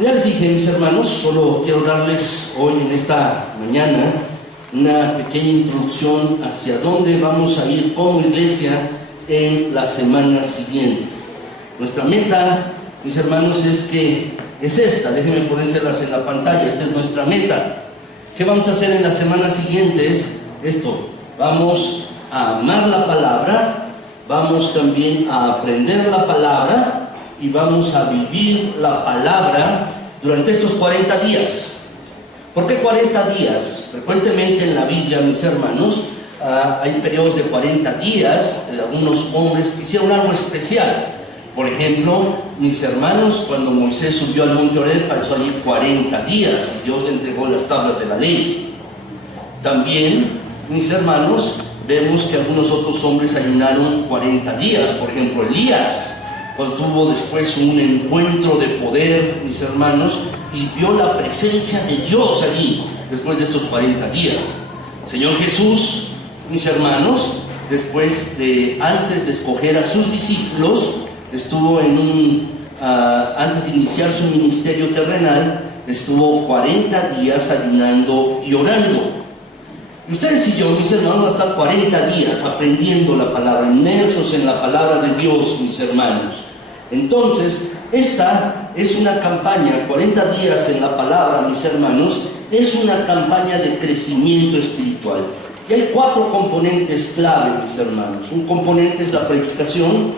Ya les dije, mis hermanos, solo quiero darles hoy en esta mañana una pequeña introducción hacia dónde vamos a ir como iglesia en la semana siguiente. Nuestra meta, mis hermanos, es esta. Déjenme ponérselas en la pantalla. Esta es nuestra meta. ¿Qué vamos a hacer en la semana siguiente? Es esto. Vamos a amar la palabra, vamos también a aprender la palabra y vamos a vivir la palabra durante estos 40 días. ¿Por qué 40 días? Frecuentemente en la Biblia, mis hermanos, hay periodos de 40 días. Algunos hombres hicieron algo especial. Por ejemplo, mis hermanos, cuando Moisés subió al monte Oreb, pasó allí 40 días y Dios le entregó las tablas de la ley. También, mis hermanos, vemos que algunos otros hombres ayunaron 40 días. Por ejemplo, Elías, cuando tuvo después un encuentro de poder, mis hermanos, y vio la presencia de Dios allí, después de estos 40 días. Señor Jesús, mis hermanos, antes de escoger a sus discípulos, estuvo antes de iniciar su ministerio terrenal, estuvo 40 días ayunando y orando. Y ustedes y yo, mis hermanos, van a estar 40 días aprendiendo la palabra, inmersos en la palabra de Dios, mis hermanos. Entonces, esta es una campaña, 40 días en la palabra, mis hermanos, es una campaña de crecimiento espiritual. Y hay 4 componentes clave, mis hermanos. Un componente es la predicación.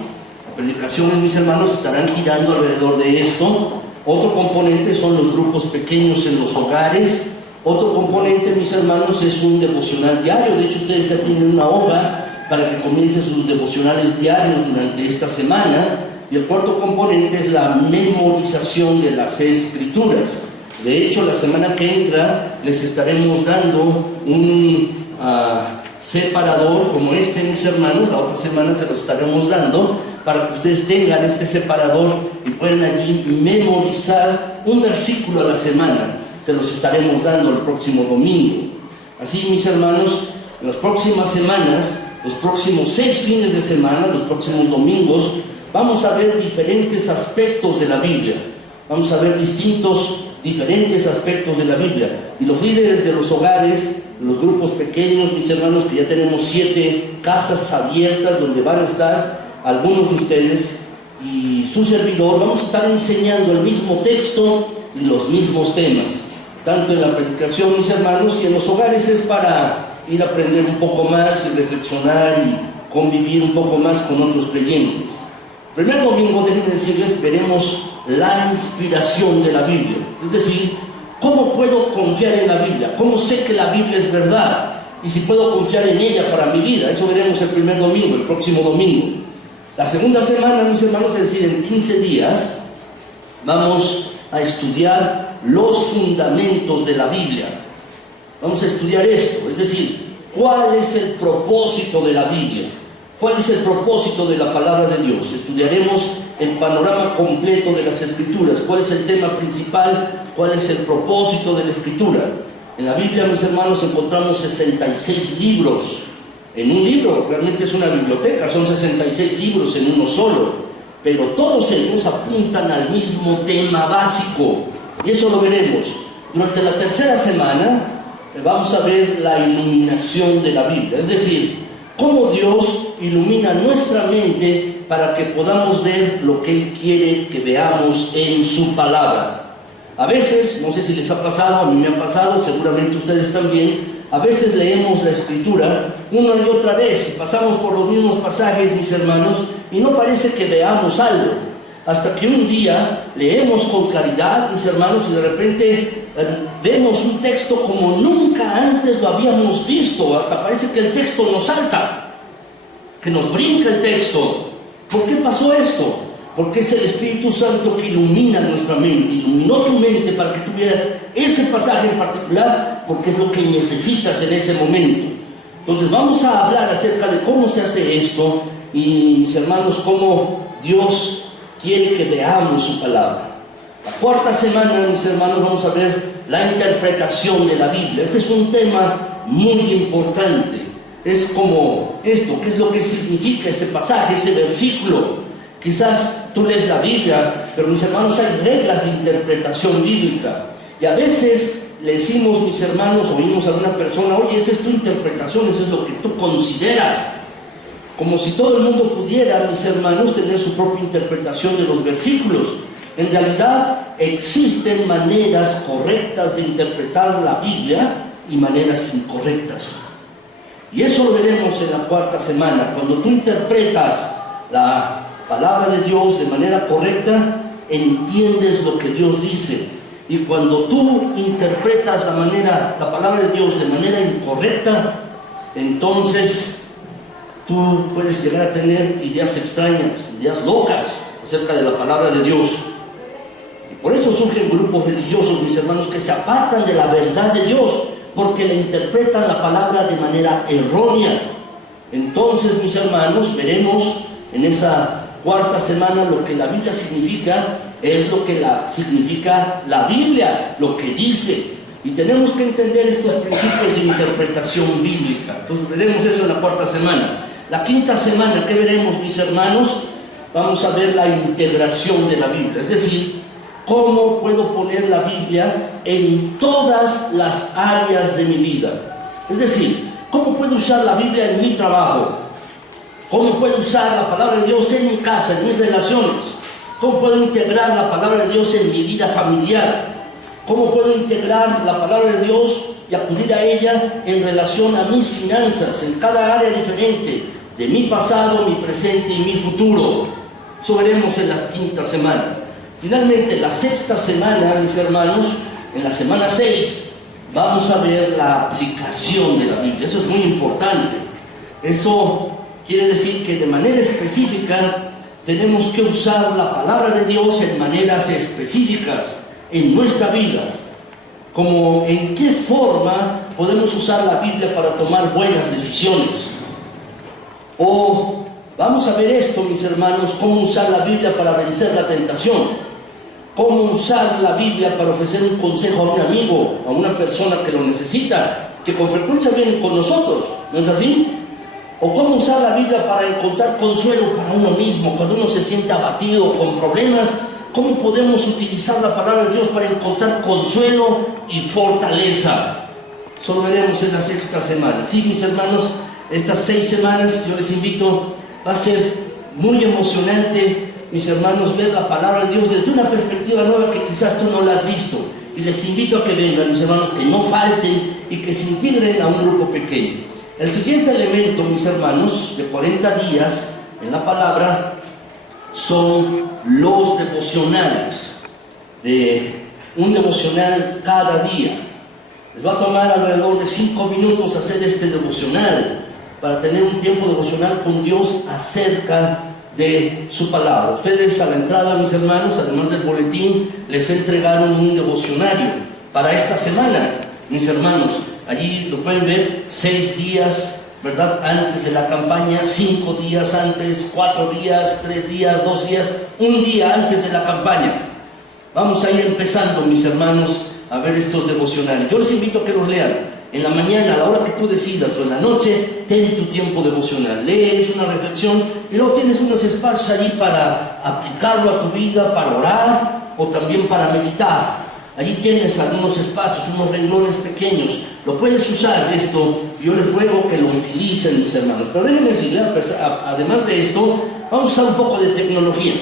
Las predicaciones, mis hermanos, estarán girando alrededor de esto. Otro componente son los grupos pequeños en los hogares. Otro componente, mis hermanos, es un devocional diario. De hecho, ustedes ya tienen una hoja para que comiencen sus devocionales diarios durante esta semana. Y el cuarto componente es la memorización de las Escrituras. De hecho, la semana que entra les estaremos dando un separador como este, mis hermanos. La otra semana se los estaremos dando para que ustedes tengan este separador y puedan allí memorizar un versículo a la semana. Se los estaremos dando el próximo domingo. Así, mis hermanos, en las próximas semanas, los próximos 6 fines de semana, los próximos domingos, vamos a ver diferentes aspectos de la Biblia. Vamos a ver diferentes aspectos de la Biblia. Y los líderes de los hogares, los grupos pequeños, mis hermanos, que ya tenemos 7 casas abiertas donde van a estar algunos de ustedes y su servidor, vamos a estar enseñando el mismo texto y los mismos temas. Tanto en la predicación, mis hermanos, y en los hogares es para ir a aprender un poco más y reflexionar y convivir un poco más con otros creyentes. El primer domingo, déjenme decirles, veremos la inspiración de la Biblia. Es decir, ¿cómo puedo confiar en la Biblia? ¿Cómo sé que la Biblia es verdad? Y si puedo confiar en ella para mi vida. Eso veremos el primer domingo, el próximo domingo. La segunda semana, mis hermanos, es decir, en 15 días, vamos a estudiar los fundamentos de la Biblia. Vamos a estudiar esto, es decir, ¿cuál es el propósito de la Biblia? ¿Cuál es el propósito de la palabra de Dios? Estudiaremos el panorama completo de las Escrituras. ¿Cuál es el tema principal? ¿Cuál es el propósito de la Escritura? En la Biblia, mis hermanos, encontramos 66 libros. En un libro, realmente es una biblioteca, son 66 libros en uno solo. Pero todos ellos apuntan al mismo tema básico. Y eso lo veremos. Durante la tercera semana vamos a ver la iluminación de la Biblia. Es decir, cómo Dios ilumina nuestra mente para que podamos ver lo que Él quiere que veamos en su palabra. A veces, no sé si les ha pasado, a mí me ha pasado, seguramente ustedes también, a veces leemos la Escritura una y otra vez y pasamos por los mismos pasajes, mis hermanos, y no parece que veamos algo. Hasta que un día leemos con claridad, mis hermanos, y de repente vemos un texto como nunca antes lo habíamos visto. Hasta parece que el texto nos salta, que nos brinca el texto. ¿Por qué pasó esto? Porque es el Espíritu Santo que ilumina nuestra mente, iluminó tu mente para que tuvieras ese pasaje en particular, porque es lo que necesitas en ese momento. Entonces vamos a hablar acerca de cómo se hace esto y, mis hermanos, cómo Dios quiere que veamos su palabra. La cuarta semana, mis hermanos, vamos a ver la interpretación de la Biblia. Este es un tema muy importante. Es como esto, ¿qué es lo que significa ese pasaje, ese versículo? Quizás tú lees la Biblia, pero mis hermanos, hay reglas de interpretación bíblica. Y a veces le decimos, mis hermanos, oímos a una persona, oye, esa es tu interpretación, eso es lo que tú consideras. Como si todo el mundo pudiera, mis hermanos, tener su propia interpretación de los versículos. En realidad existen maneras correctas de interpretar la Biblia y maneras incorrectas. Y eso lo veremos en la cuarta semana. Cuando tú interpretas la palabra de Dios de manera correcta, entiendes lo que Dios dice. Y cuando tú interpretas la palabra de Dios de manera incorrecta, entonces tú puedes llegar a tener ideas extrañas, ideas locas acerca de la palabra de Dios. Y por eso surgen grupos religiosos, mis hermanos, que se apartan de la verdad de Dios, porque le interpretan la palabra de manera errónea. Entonces, mis hermanos, veremos en esa cuarta semana lo que la Biblia significa, es lo que significa la Biblia, lo que dice. Y tenemos que entender estos principios de interpretación bíblica. Entonces veremos eso en la cuarta semana. La quinta semana, ¿qué veremos, mis hermanos? Vamos a ver la integración de la Biblia, es decir, cómo puedo poner la Biblia en todas las áreas de mi vida. Es decir, cómo puedo usar la Biblia en mi trabajo, cómo puedo usar la palabra de Dios en mi casa, en mis relaciones, cómo puedo integrar la palabra de Dios en mi vida familiar, cómo puedo integrar la palabra de Dios y acudir a ella en relación a mis finanzas, en cada área diferente, de mi pasado, mi presente y mi futuro. Eso veremos en la quinta semana. Finalmente, la sexta semana, mis hermanos, en la semana 6, vamos a ver la aplicación de la Biblia. Eso es muy importante. Eso quiere decir que de manera específica tenemos que usar la palabra de Dios en maneras específicas en nuestra vida. Como en qué forma podemos usar la Biblia para tomar buenas decisiones. O vamos a ver esto, mis hermanos, cómo usar la Biblia para vencer la tentación. Cómo usar la Biblia para ofrecer un consejo a un amigo, a una persona que lo necesita, que con frecuencia viene con nosotros, ¿no es así? O cómo usar la Biblia para encontrar consuelo para uno mismo, cuando uno se siente abatido con problemas. ¿Cómo podemos utilizar la palabra de Dios para encontrar consuelo y fortaleza? Eso lo veremos en la sexta semana. Sí, mis hermanos, estas 6 semanas yo les invito, va a ser muy emocionante, mis hermanos, ver la palabra de Dios desde una perspectiva nueva que quizás tú no la has visto. Y les invito a que vengan, mis hermanos, que no falten y que se integren a un grupo pequeño. El siguiente elemento, mis hermanos, de 40 días en la palabra, son los devocionales. De un devocional cada día. Les va a tomar alrededor de 5 minutos hacer este devocional, para tener un tiempo devocional con Dios acerca de su palabra. Ustedes a la entrada, mis hermanos, además del boletín, les entregaron un devocionario para esta semana, mis hermanos. Allí lo pueden ver, 6 días, ¿verdad?, antes de la campaña, 5 días antes, 4 días, 3 días, 2 días, un día antes de la campaña. Vamos a ir empezando, mis hermanos, a ver estos devocionales. Yo les invito a que los lean. En la mañana, a la hora que tú decidas, o en la noche, ten tu tiempo devocional. Lees una reflexión y luego tienes unos espacios allí para aplicarlo a tu vida, para orar o también para meditar. Allí tienes algunos espacios, unos renglones pequeños. Lo puedes usar esto. Yo les ruego que lo utilicen, mis hermanos. Pero déjenme decirles, además de esto, vamos a usar un poco de tecnología.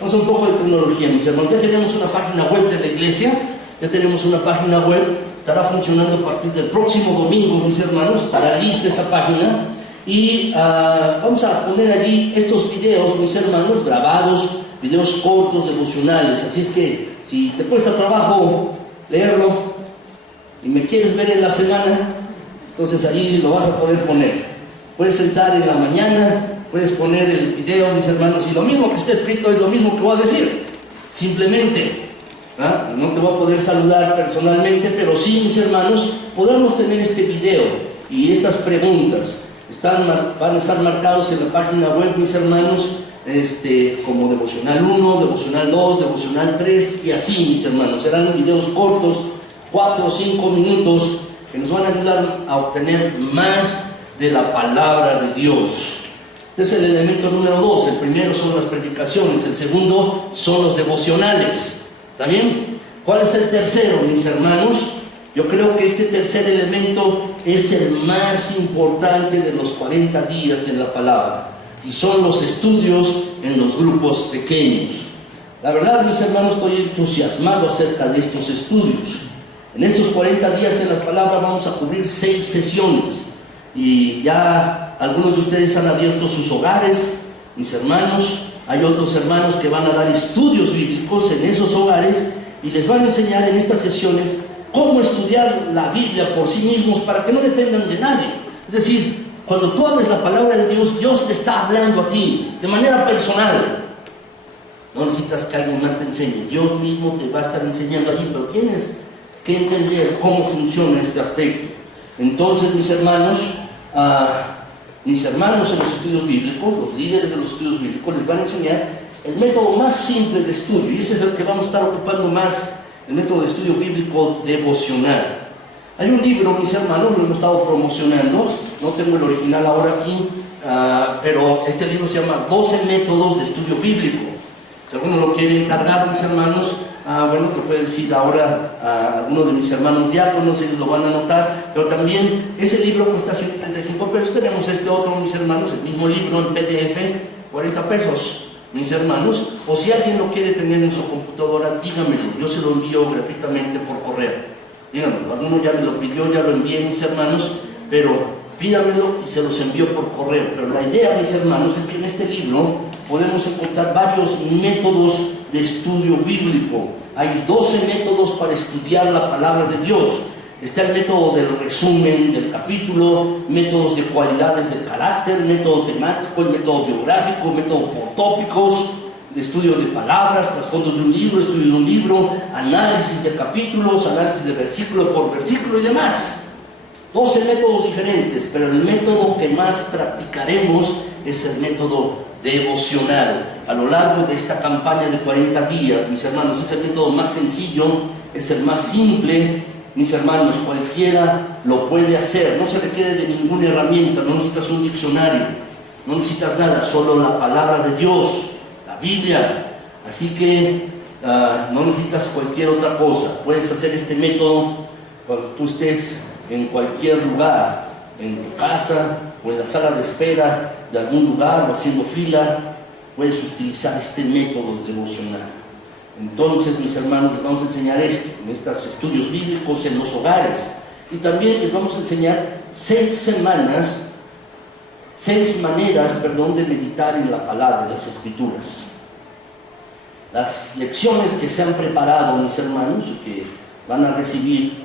Vamos a un poco de tecnología, mis hermanos. Ya tenemos una página web de la iglesia. Ya tenemos una página web. Estará funcionando a partir del próximo domingo, mis hermanos. Estará lista esta página. Y vamos a poner allí estos videos, mis hermanos, grabados, videos cortos, devocionales. Así es que si te cuesta trabajo leerlo y me quieres ver en la semana, entonces allí lo vas a poder poner. Puedes sentar en la mañana, puedes poner el video, mis hermanos, y lo mismo que está escrito es lo mismo que voy a decir. Simplemente, no te voy a poder saludar personalmente, pero sí, mis hermanos, podremos tener este video y estas preguntas. Van a estar marcados en la página web, mis hermanos, como devocional 1, devocional 2, devocional 3 y así, mis hermanos. Serán videos cortos, 4 o 5 minutos, que nos van a ayudar a obtener más de la palabra de Dios. Este es el elemento número 2. El primero son las predicaciones, el segundo son los devocionales. ¿Está bien? ¿Cuál es el tercero, mis hermanos? Yo creo que este tercer elemento es el más importante de los 40 días de la palabra, y son los estudios en los grupos pequeños. La verdad, mis hermanos, estoy entusiasmado acerca de estos estudios. En estos 40 días en la palabra vamos a cubrir 6 sesiones, y ya algunos de ustedes han abierto sus hogares, mis hermanos. Hay otros hermanos que van a dar estudios bíblicos en esos hogares y les van a enseñar en estas sesiones cómo estudiar la Biblia por sí mismos para que no dependan de nadie. Es decir, cuando tú abres la palabra de Dios, Dios te está hablando a ti de manera personal. No necesitas que alguien más te enseñe, Dios mismo te va a estar enseñando allí, pero tienes que entender cómo funciona este aspecto. Entonces, mis hermanos en los estudios bíblicos, los líderes de los estudios bíblicos, les van a enseñar el método más simple de estudio, y ese es el que vamos a estar ocupando más, el método de estudio bíblico devocional. Hay un libro, mis hermanos, lo hemos estado promocionando, no tengo el original ahora aquí, pero este libro se llama 12 métodos de estudio bíblico. Si alguno lo quiere encargar, mis hermanos, bueno, lo puede decir ahora a alguno de mis hermanos diáconos, ellos lo van a anotar, pero también ese libro cuesta 135 pesos. Tenemos este otro, mis hermanos, el mismo libro en PDF, 40 pesos, mis hermanos. O si alguien lo quiere tener en su computadora, dígamelo, yo se lo envío gratuitamente por correo. Dígamelo, alguno ya me lo pidió, ya lo envié, mis hermanos, pero pídamelo y se los envío por correo. Pero la idea, mis hermanos, es que en este libro podemos encontrar varios métodos de estudio bíblico. Hay 12 métodos para estudiar la palabra de Dios. Está el método del resumen del capítulo, métodos de cualidades del carácter, método temático, el método biográfico, método por tópicos, de estudio de palabras, trasfondo de un libro, estudio de un libro, análisis de capítulos, análisis de versículo por versículo y demás. 12 métodos diferentes, pero el método que más practicaremos es el método devocional. A lo largo de esta campaña de 40 días, mis hermanos, es el método más sencillo, es el más simple, mis hermanos, cualquiera lo puede hacer, no se requiere de ninguna herramienta, no necesitas un diccionario, no necesitas nada, solo la palabra de Dios, la Biblia. Así que no necesitas cualquier otra cosa. Puedes hacer este método cuando tú estés en cualquier lugar, en tu casa o en la sala de espera de algún lugar o haciendo fila. Puedes utilizar este método devocional. Entonces, mis hermanos, les vamos a enseñar esto en estos estudios bíblicos en los hogares, y también les vamos a enseñar 6 maneras de meditar en la palabra, en las escrituras. Las lecciones que se han preparado, mis hermanos, y que van a recibir,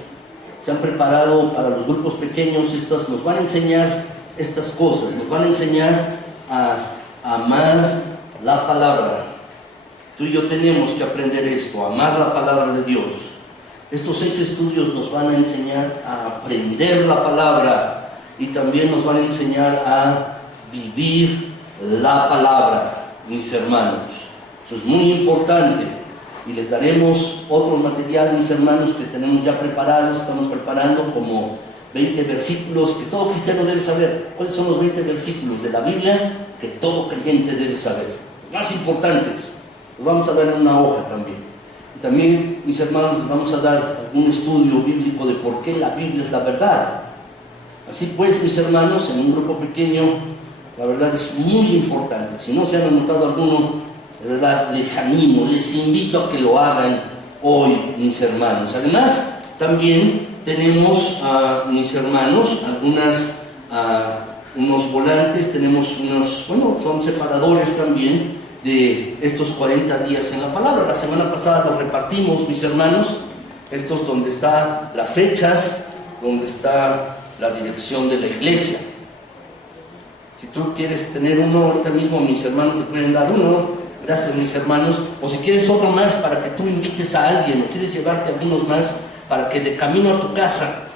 se han preparado para los grupos pequeños. Estas nos van a enseñar estas cosas, nos van a enseñar a amar la palabra. Tú y yo tenemos que aprender esto, amar la palabra de Dios. Estos 6 estudios nos van a enseñar a aprender la palabra, y también nos van a enseñar a vivir la palabra, mis hermanos. Eso es muy importante. Y les daremos otro material, mis hermanos, que tenemos ya preparados. Estamos preparando como 20 versículos que todo cristiano debe saber. ¿Cuáles son los 20 versículos de la Biblia que todo creyente debe saber? Los más importantes. Los vamos a dar en una hoja también. Y también, mis hermanos, les vamos a dar algún estudio bíblico de por qué la Biblia es la verdad. Así pues, mis hermanos, en un grupo pequeño, la verdad es muy importante. Si no se han anotado alguno, de verdad les animo, les invito a que lo hagan hoy, mis hermanos. Además, también tenemos, mis hermanos, unos volantes, tenemos son separadores también de estos 40 días en la palabra. La semana pasada los repartimos, mis hermanos, estos donde están las fechas, donde está la dirección de la iglesia. Si tú quieres tener uno, ahorita mismo mis hermanos te pueden dar uno. Gracias, mis hermanos. O si quieres otro más para que tú invites a alguien, o quieres llevarte algunos más para que de camino a tu casa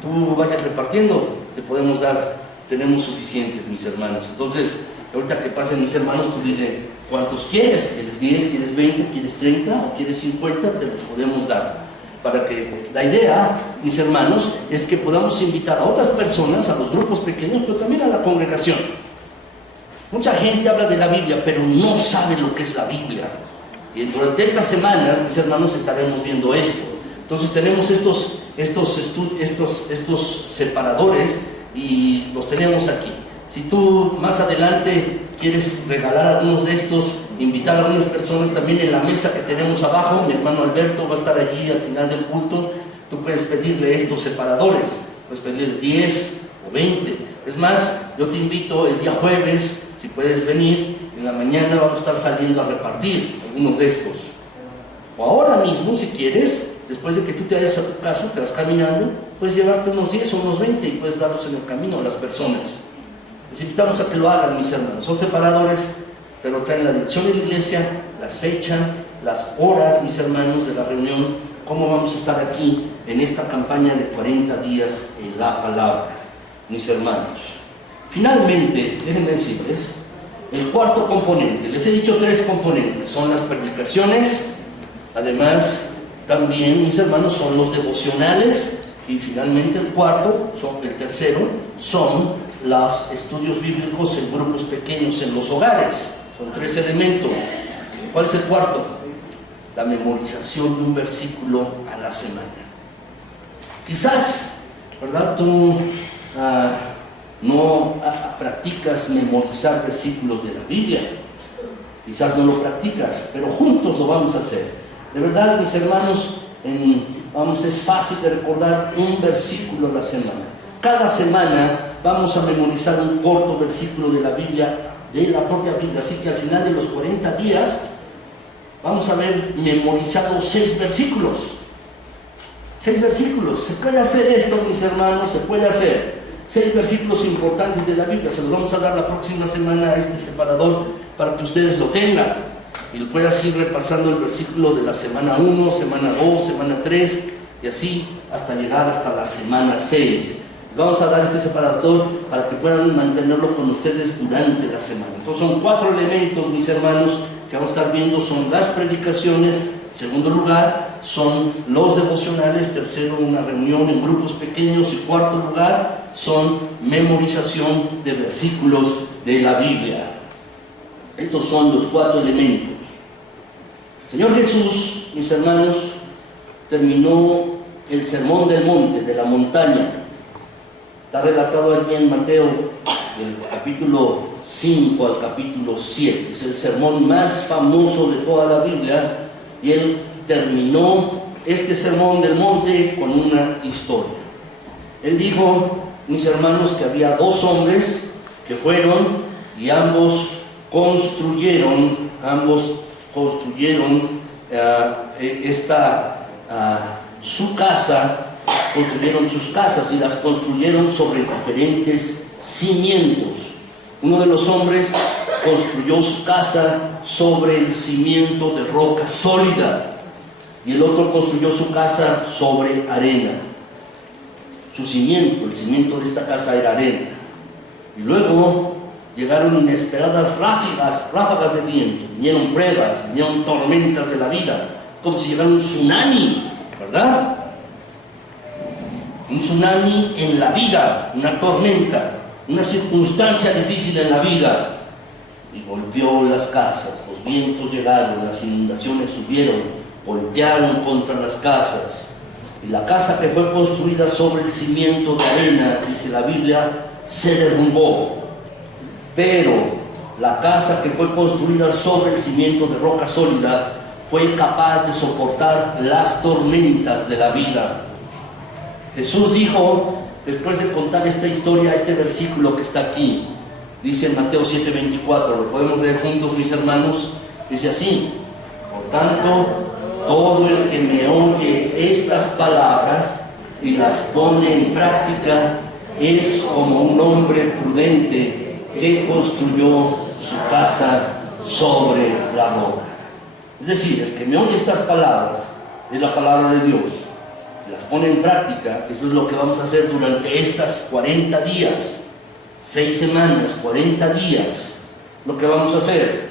tú vayas repartiendo, te podemos dar. Tenemos suficientes, mis hermanos. Entonces, ahorita que pasen mis hermanos, tú dile cuántos quieres. ¿Quieres 10? ¿Quieres 20? ¿Quieres 30? ¿O quieres 50? Te los podemos dar. Para que la idea, mis hermanos, es que podamos invitar a otras personas, a los grupos pequeños, pero también a la congregación. Mucha gente habla de la Biblia, pero no sabe lo que es la Biblia. Y durante estas semanas, mis hermanos, estaremos viendo esto. Entonces tenemos estos separadores y los tenemos aquí. Si tú más adelante quieres regalar algunos de estos, invitar a algunas personas también en la mesa que tenemos abajo, mi hermano Alberto va a estar allí al final del culto, tú puedes pedirle estos separadores, puedes pedirle 10 o 20. Es más, yo te invito el día jueves, si puedes venir, en la mañana vamos a estar saliendo a repartir algunos de estos. O ahora mismo, si quieres, después de que tú te vayas a tu casa, te vas caminando, puedes llevarte unos 10 o unos 20 y puedes darlos en el camino a las personas. Les invitamos a que lo hagan, mis hermanos. Son separadores, pero traen la dirección de la iglesia, las fechas, las horas, mis hermanos, de la reunión, cómo vamos a estar aquí en esta campaña de 40 días en la palabra, mis hermanos. Finalmente, déjenme decirles, el cuarto componente, les he dicho 3 componentes, son las predicaciones, además también, mis hermanos, son los devocionales, y finalmente el tercero, son los estudios bíblicos en grupos pequeños en los hogares. Son 3 elementos. ¿Cuál es el cuarto? La memorización de un versículo a la semana. Quizás, ¿verdad? Tú no practicas memorizar versículos de la Biblia. Quizás no lo practicas, pero juntos lo vamos a hacer. De verdad, mis hermanos, es fácil de recordar un versículo a la semana. Cada semana vamos a memorizar un corto versículo de la Biblia, de la propia Biblia. Así que al final de los 40 días vamos a haber memorizado 6 versículos. 6 versículos. Se puede hacer esto, mis hermanos, se puede hacer. 6 versículos importantes de la Biblia. Se los vamos a dar la próxima semana a este separador para que ustedes lo tengan. Y lo puedas ir repasando el versículo de la semana 1, semana 2, semana 3, y así hasta llegar hasta la semana 6. Vamos a dar este separador para que puedan mantenerlo con ustedes durante la semana. Entonces son 4 elementos, mis hermanos, que vamos a estar viendo. Son las predicaciones, en segundo lugar son los devocionales, tercero una reunión en grupos pequeños, y cuarto lugar son memorización de versículos de la Biblia. Estos son los 4 elementos. El Señor Jesús, mis hermanos, terminó el sermón del monte, de la montaña. Está relatado aquí en Mateo, del capítulo 5 al capítulo 7. Es el sermón más famoso de toda la Biblia, y él terminó este sermón del monte con una historia. Él dijo, mis hermanos, que había 2 hombres que fueron y ambos construyeron su casa, construyeron sus casas, y las construyeron sobre diferentes cimientos. Uno de los hombres construyó su casa sobre el cimiento de roca sólida, y el otro construyó su casa sobre arena. Su cimiento, el cimiento de esta casa era arena. Y luego llegaron inesperadas ráfagas de viento, vinieron pruebas, vinieron tormentas de la vida, como si llegara un tsunami, ¿verdad? Un tsunami en la vida, una tormenta, una circunstancia difícil en la vida, y golpeó las casas. Los vientos llegaron, las inundaciones subieron, golpearon contra las casas, y la casa que fue construida sobre el cimiento de arena, dice la Biblia, se derrumbó. Pero la casa que fue construida sobre el cimiento de roca sólida fue capaz de soportar las tormentas de la vida. Jesús dijo, después de contar esta historia, este versículo que está aquí, dice en Mateo 7:24, lo podemos leer juntos, mis hermanos, dice así: por tanto, todo el que me oye estas palabras y las pone en práctica es como un hombre prudente que construyó su casa sobre la roca. Es decir, el que me oye estas palabras es la palabra de Dios, las pone en práctica. Eso es lo que vamos a hacer durante estas 40 días, 6 semanas, 40 días. Lo que vamos a hacer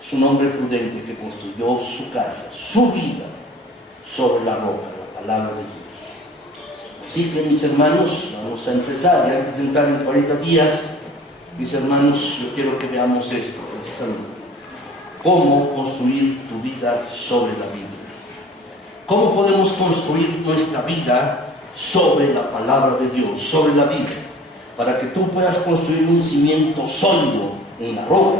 es un hombre prudente que construyó su casa, su vida, sobre la roca, la palabra de Dios. Así que, mis hermanos, vamos a empezar. Y antes de entrar en 40 días, Mis hermanos, yo quiero que veamos esto precisamente. ¿Cómo construir tu vida sobre la Biblia? ¿Cómo podemos construir nuestra vida sobre la palabra de Dios, sobre la Biblia? Para que tú puedas construir un cimiento sólido en la roca.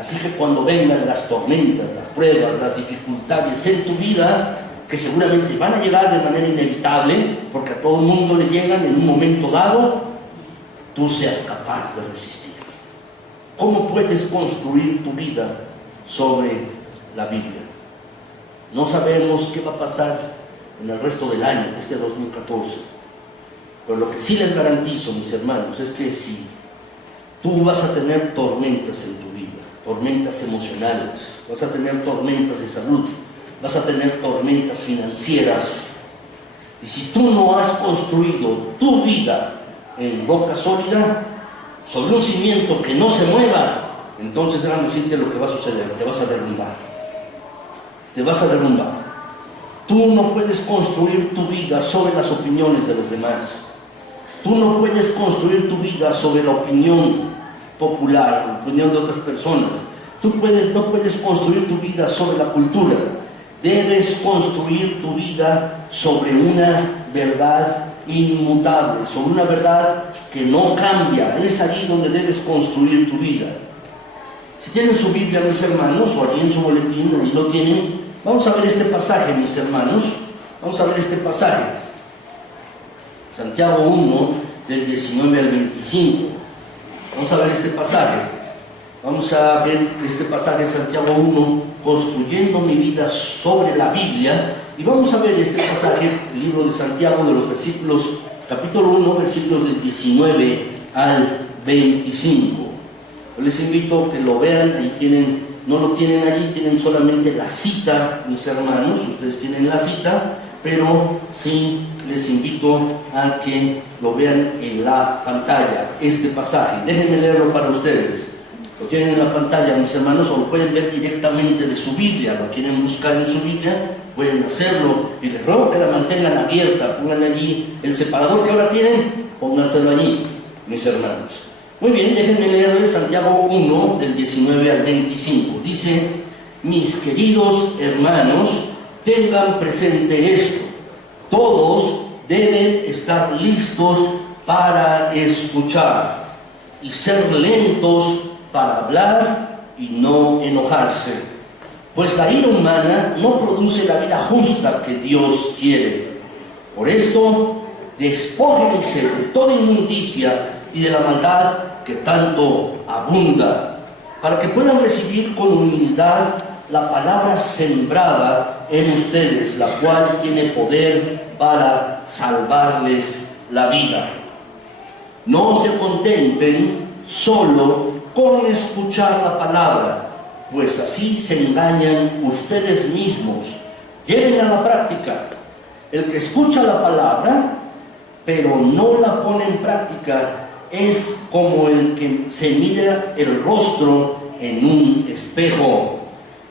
Así que cuando vengan las tormentas, las pruebas, las dificultades en tu vida, que seguramente van a llegar de manera inevitable, porque a todo el mundo le llegan en un momento dado, tú seas capaz de resistir. ¿Cómo puedes construir tu vida sobre la Biblia? No sabemos qué va a pasar en el resto del año, este 2014. Pero lo que sí les garantizo, mis hermanos, es que si tú vas a tener tormentas en tu vida, tormentas emocionales, vas a tener tormentas de salud, vas a tener tormentas financieras, y si tú no has construido tu vida en roca sólida, sobre un cimiento que no se mueva, entonces déjame decirte lo que va a suceder: te vas a derrumbar. Te vas a derrumbar. Tú no puedes construir tu vida sobre las opiniones de los demás. Tú no puedes construir tu vida sobre la opinión popular, la opinión de otras personas. No puedes construir tu vida sobre la cultura. Debes construir tu vida sobre una verdad inmutable, sobre una verdad que no cambia. Es allí donde debes construir tu vida. Si tienen su Biblia, mis hermanos, o allí en su boletín, ahí lo tienen, vamos a ver este pasaje, mis hermanos. Vamos a ver este pasaje. Santiago 1, del 19 al 25. Vamos a ver este pasaje. Vamos a ver este pasaje de Santiago 1, construyendo mi vida sobre la Biblia. Y vamos a ver este pasaje, el libro de Santiago, de los versículos, capítulo 1, versículos del 19 al 25. Yo les invito a que lo vean, ahí tienen, no lo tienen allí, tienen solamente la cita, mis hermanos, ustedes tienen la cita, pero sí les invito a que lo vean en la pantalla, este pasaje. Déjenme leerlo para ustedes. Lo tienen en la pantalla, mis hermanos, o lo pueden ver directamente de su Biblia. Lo quieren buscar en su Biblia, pueden hacerlo, y les ruego que la mantengan abierta. Pónganle allí el separador que ahora tienen, pónganselo allí, mis hermanos. Muy bien, déjenme leerles Santiago 1, del 19 al 25. Dice: mis queridos hermanos, tengan presente esto: todos deben estar listos para escuchar y ser lentos para hablar y no enojarse, pues la ira humana no produce la vida justa que Dios quiere. Por esto, despójense de toda inmundicia y de la maldad que tanto abunda, para que puedan recibir con humildad la palabra sembrada en ustedes, la cual tiene poder para salvarles la vida. No se contenten solo con escuchar la palabra, pues así se engañan ustedes mismos. Llévenla a la práctica. El que escucha la palabra, pero no la pone en práctica, es como el que se mira el rostro en un espejo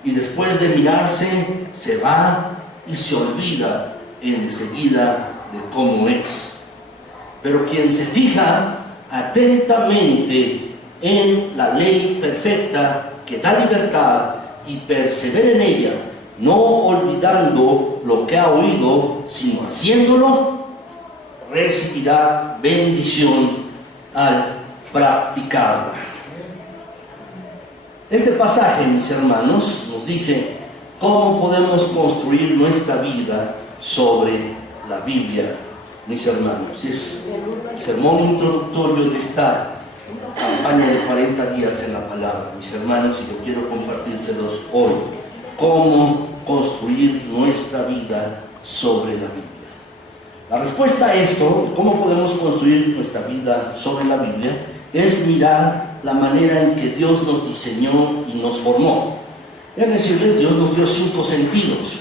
y después de mirarse se va y se olvida enseguida de cómo es. Pero quien se fija atentamente en la ley perfecta que da libertad y persevera en ella, no olvidando lo que ha oído, sino haciéndolo, recibirá bendición al practicarla. Este pasaje, mis hermanos, nos dice cómo podemos construir nuestra vida sobre la Biblia, mis hermanos. Es el sermón introductorio de esta campaña de 40 días en la palabra, mis hermanos, y yo quiero compartírselos hoy. Cómo construir nuestra vida sobre la Biblia. La respuesta a esto, cómo podemos construir nuestra vida sobre la Biblia, es mirar la manera en que Dios nos diseñó y nos formó. Es decirles, Dios nos dio 5 sentidos.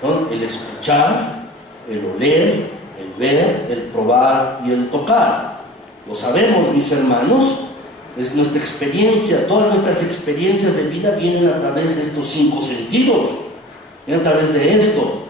Son el escuchar, el oler, el ver, el probar y el tocar. Lo sabemos, mis hermanos, es nuestra experiencia, todas nuestras experiencias de vida vienen a través de estos 5 sentidos, vienen a través de esto.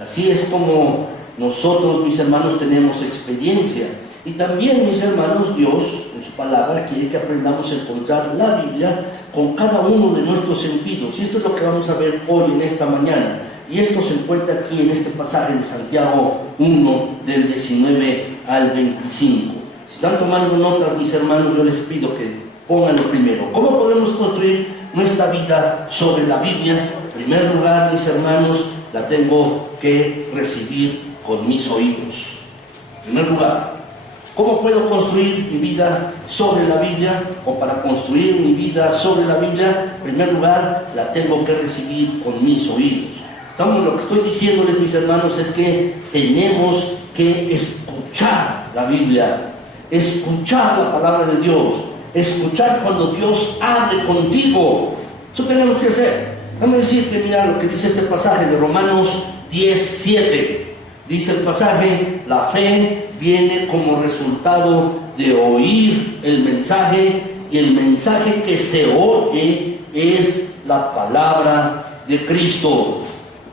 Así es como nosotros, mis hermanos, tenemos experiencia. Y también, mis hermanos, Dios, en su palabra, quiere que aprendamos a encontrar la Biblia con cada uno de nuestros sentidos. Y esto es lo que vamos a ver hoy en esta mañana. Y esto se encuentra aquí en este pasaje de Santiago 1, del 19 al 25. Si están tomando notas, mis hermanos, yo les pido que pongan lo primero. ¿Cómo podemos construir nuestra vida sobre la Biblia? En primer lugar, mis hermanos, la tengo que recibir con mis oídos. En primer lugar, ¿cómo puedo construir mi vida sobre la Biblia? O para construir mi vida sobre la Biblia, en primer lugar, la tengo que recibir con mis oídos. Lo que estoy diciéndoles, mis hermanos, es que tenemos que escuchar la Biblia, escuchar la palabra de Dios, escuchar cuando Dios hable contigo. Eso tenemos que hacer. Déjame decirte, mira lo que dice este pasaje de Romanos 10:7. Dice el pasaje: la fe viene como resultado de oír el mensaje, y el mensaje que se oye es la palabra de Cristo.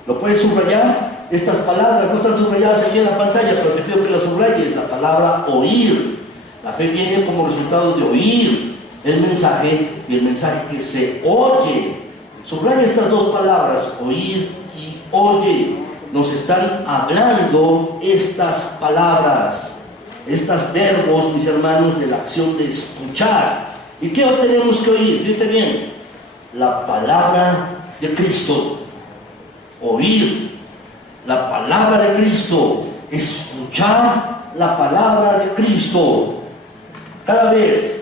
¿Lo puedes subrayar? Estas palabras no están subrayadas aquí en la pantalla, pero te pido que las subrayes. La palabra oír. La fe viene como resultado de oír el mensaje, y el mensaje que se oye. Subraya estas dos palabras, oír y oye. Nos están hablando estas palabras, estos verbos, mis hermanos, de la acción de escuchar. ¿Y qué tenemos que oír? Fíjate bien, la palabra de Cristo. Oír la palabra de Cristo, escuchar la palabra de Cristo. Cada vez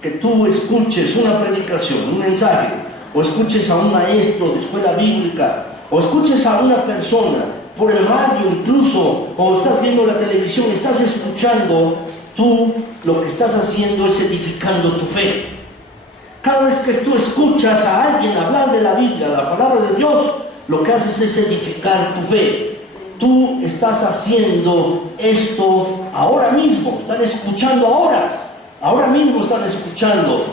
que tú escuches una predicación, un mensaje, o escuches a un maestro de escuela bíblica, o escuches a una persona por el radio incluso, o estás viendo la televisión, estás escuchando, tú lo que estás haciendo es edificando tu fe. Cada vez que tú escuchas a alguien hablar de la Biblia, la palabra de Dios, lo que haces es edificar tu fe. Tú estás haciendo esto ahora mismo, están escuchando ahora mismo están escuchando.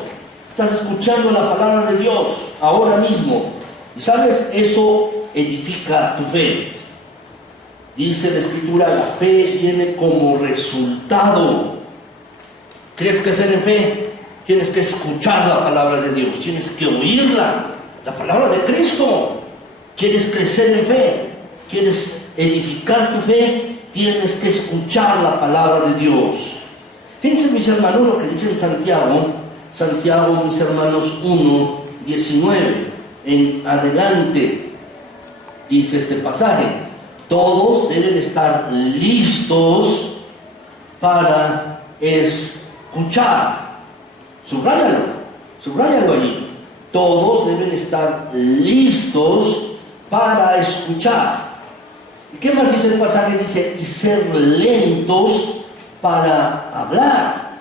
Estás escuchando la palabra de Dios ahora mismo. Y sabes, eso edifica tu fe. Dice la Escritura, la fe viene como resultado. ¿Quieres crecer en fe? Tienes que escuchar la palabra de Dios, tienes que oírla, la palabra de Cristo. ¿Quieres crecer en fe? ¿Quieres edificar tu fe? Tienes que escuchar la palabra de Dios. Fíjense, mis hermanos, lo que dice en Santiago, mis hermanos, 1:19. En adelante dice este pasaje: todos deben estar listos para escuchar. Subráyalo allí. Todos deben estar listos para escuchar. ¿Y qué más dice el pasaje? Dice, y ser lentos para hablar.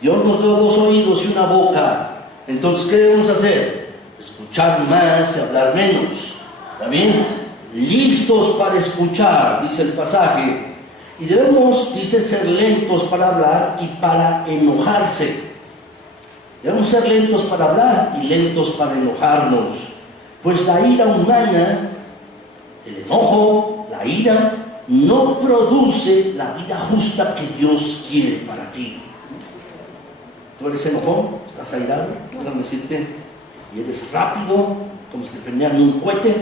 Dios nos dio 2 oídos y una boca. Entonces, ¿qué debemos hacer? Escuchar más y hablar menos. ¿Está bien? Listos para escuchar, dice el pasaje. Y debemos, dice, ser lentos para hablar y para enojarse. Debemos ser lentos para hablar y lentos para enojarnos. Pues la ira humana, el enojo, la ira, no produce la vida justa que Dios quiere para ti. ¿Tú eres enojón? ¿Estás airado? Déjame decirte, y eres rápido, como si te prendieran un cohete.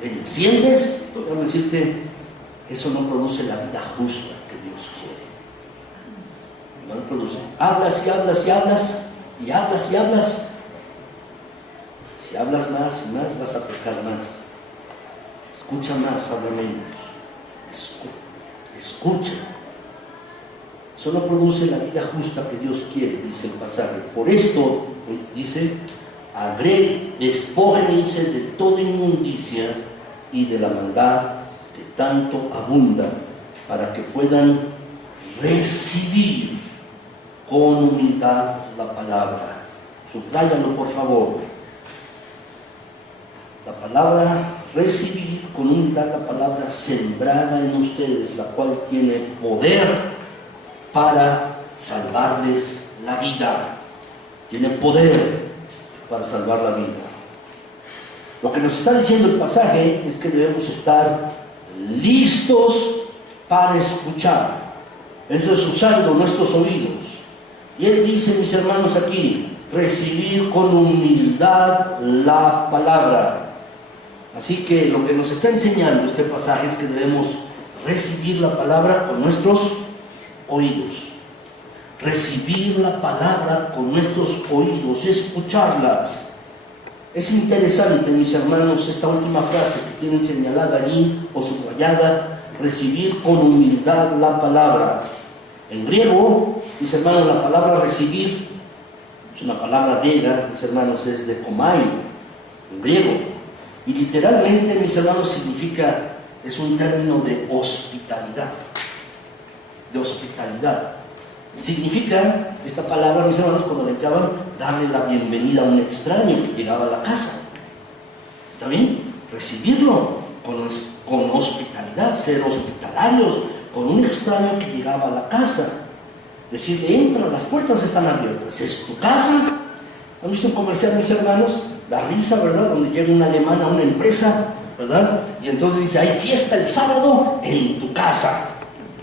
¿Te enciendes? Déjame decirte, eso no produce la vida justa que Dios quiere. No lo produce. Hablas y hablas y hablas, y hablas y hablas. Si hablas más y más, vas a pecar más. Escucha más, habla menos. Escucha. Eso no produce la vida justa que Dios quiere, dice el pasaje. Por esto, dice, despójense de toda inmundicia y de la maldad que tanto abunda, para que puedan recibir con humildad la palabra. Subráyalo, por favor. La palabra recibir con humildad, la palabra sembrada en ustedes, la cual tiene poder para salvarles la vida. Tiene poder para salvar la vida. Lo que nos está diciendo el pasaje es que debemos estar listos para escuchar. Eso es usando nuestros oídos. Y él dice, mis hermanos, aquí, recibir con humildad la palabra. Así que lo que nos está enseñando este pasaje es que debemos recibir la palabra con nuestros oídos. Recibir la palabra con nuestros oídos, escucharlas. Es interesante, mis hermanos, esta última frase que tienen señalada allí o subrayada, recibir con humildad la palabra. En griego, mis hermanos, la palabra recibir es una palabra griega, mis hermanos, es de komai, en griego. Y literalmente, mis hermanos, significa, es un término de hospitalidad. De hospitalidad. Significa, esta palabra, mis hermanos, cuando le empleaban, darle la bienvenida a un extraño que llegaba a la casa. ¿Está bien? Recibirlo con hospitalidad, ser hospitalarios con un extraño que llegaba a la casa. Decirle, entra, las puertas están abiertas, es tu casa. ¿Han visto un comercial, mis hermanos? Da risa, ¿verdad? Donde llega un alemán a una empresa, ¿verdad? Y entonces dice, hay fiesta el sábado en tu casa,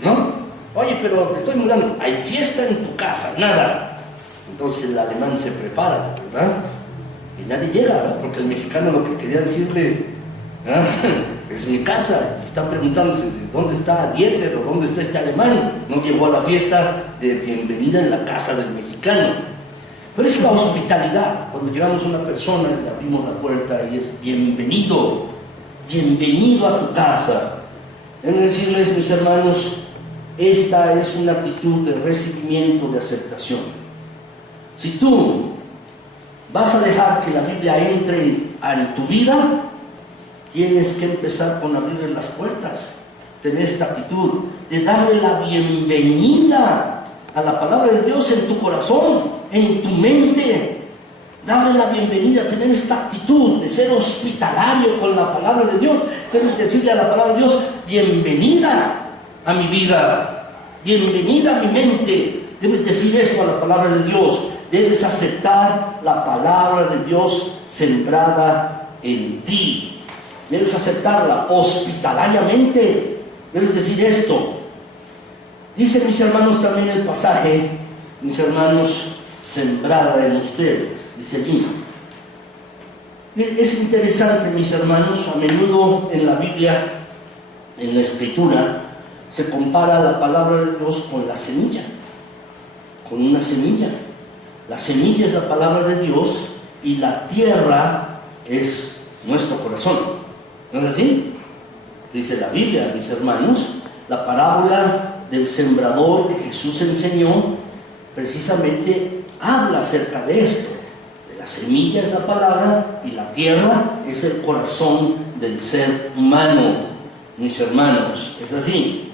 ¿no? Oye, pero me estoy mudando, hay fiesta en tu casa, nada. Entonces el alemán se prepara, ¿verdad? Y nadie llega, ¿verdad? Porque el mexicano lo que quería decirle, ¿verdad? Es mi casa. Están preguntándose, ¿dónde está Dieter o dónde está este alemán? No llegó a la fiesta de bienvenida en la casa del mexicano. Pero es la hospitalidad. Cuando llegamos a una persona, le abrimos la puerta y es bienvenido, bienvenido a tu casa. Deben decirles, mis hermanos, esta es una actitud de recibimiento, de aceptación. Si tú vas a dejar que la Biblia entre en tu vida, tienes que empezar con abrirle las puertas, tener esta actitud de darle la bienvenida a la palabra de Dios en tu corazón, en tu mente. Darle la bienvenida, tener esta actitud de ser hospitalario con la palabra de Dios. Debes decirle a la palabra de Dios, bienvenida a mi vida, bienvenida a mi mente. Debes decir esto a la palabra de Dios. Debes aceptar la palabra de Dios sembrada en ti. Debes aceptarla hospitalariamente. Debes decir esto. Dice, mis hermanos, también el pasaje, mis hermanos, sembrada en ustedes. Dice allí. Es interesante, mis hermanos, a menudo en la Biblia, en la Escritura, se compara la palabra de Dios con la semilla, con una semilla. La semilla es la palabra de Dios y la tierra es nuestro corazón. ¿No es así? Dice la Biblia, mis hermanos, la parábola del sembrador que Jesús enseñó, precisamente habla acerca de esto. La semilla es la palabra y la tierra es el corazón del ser humano, mis hermanos. Es así.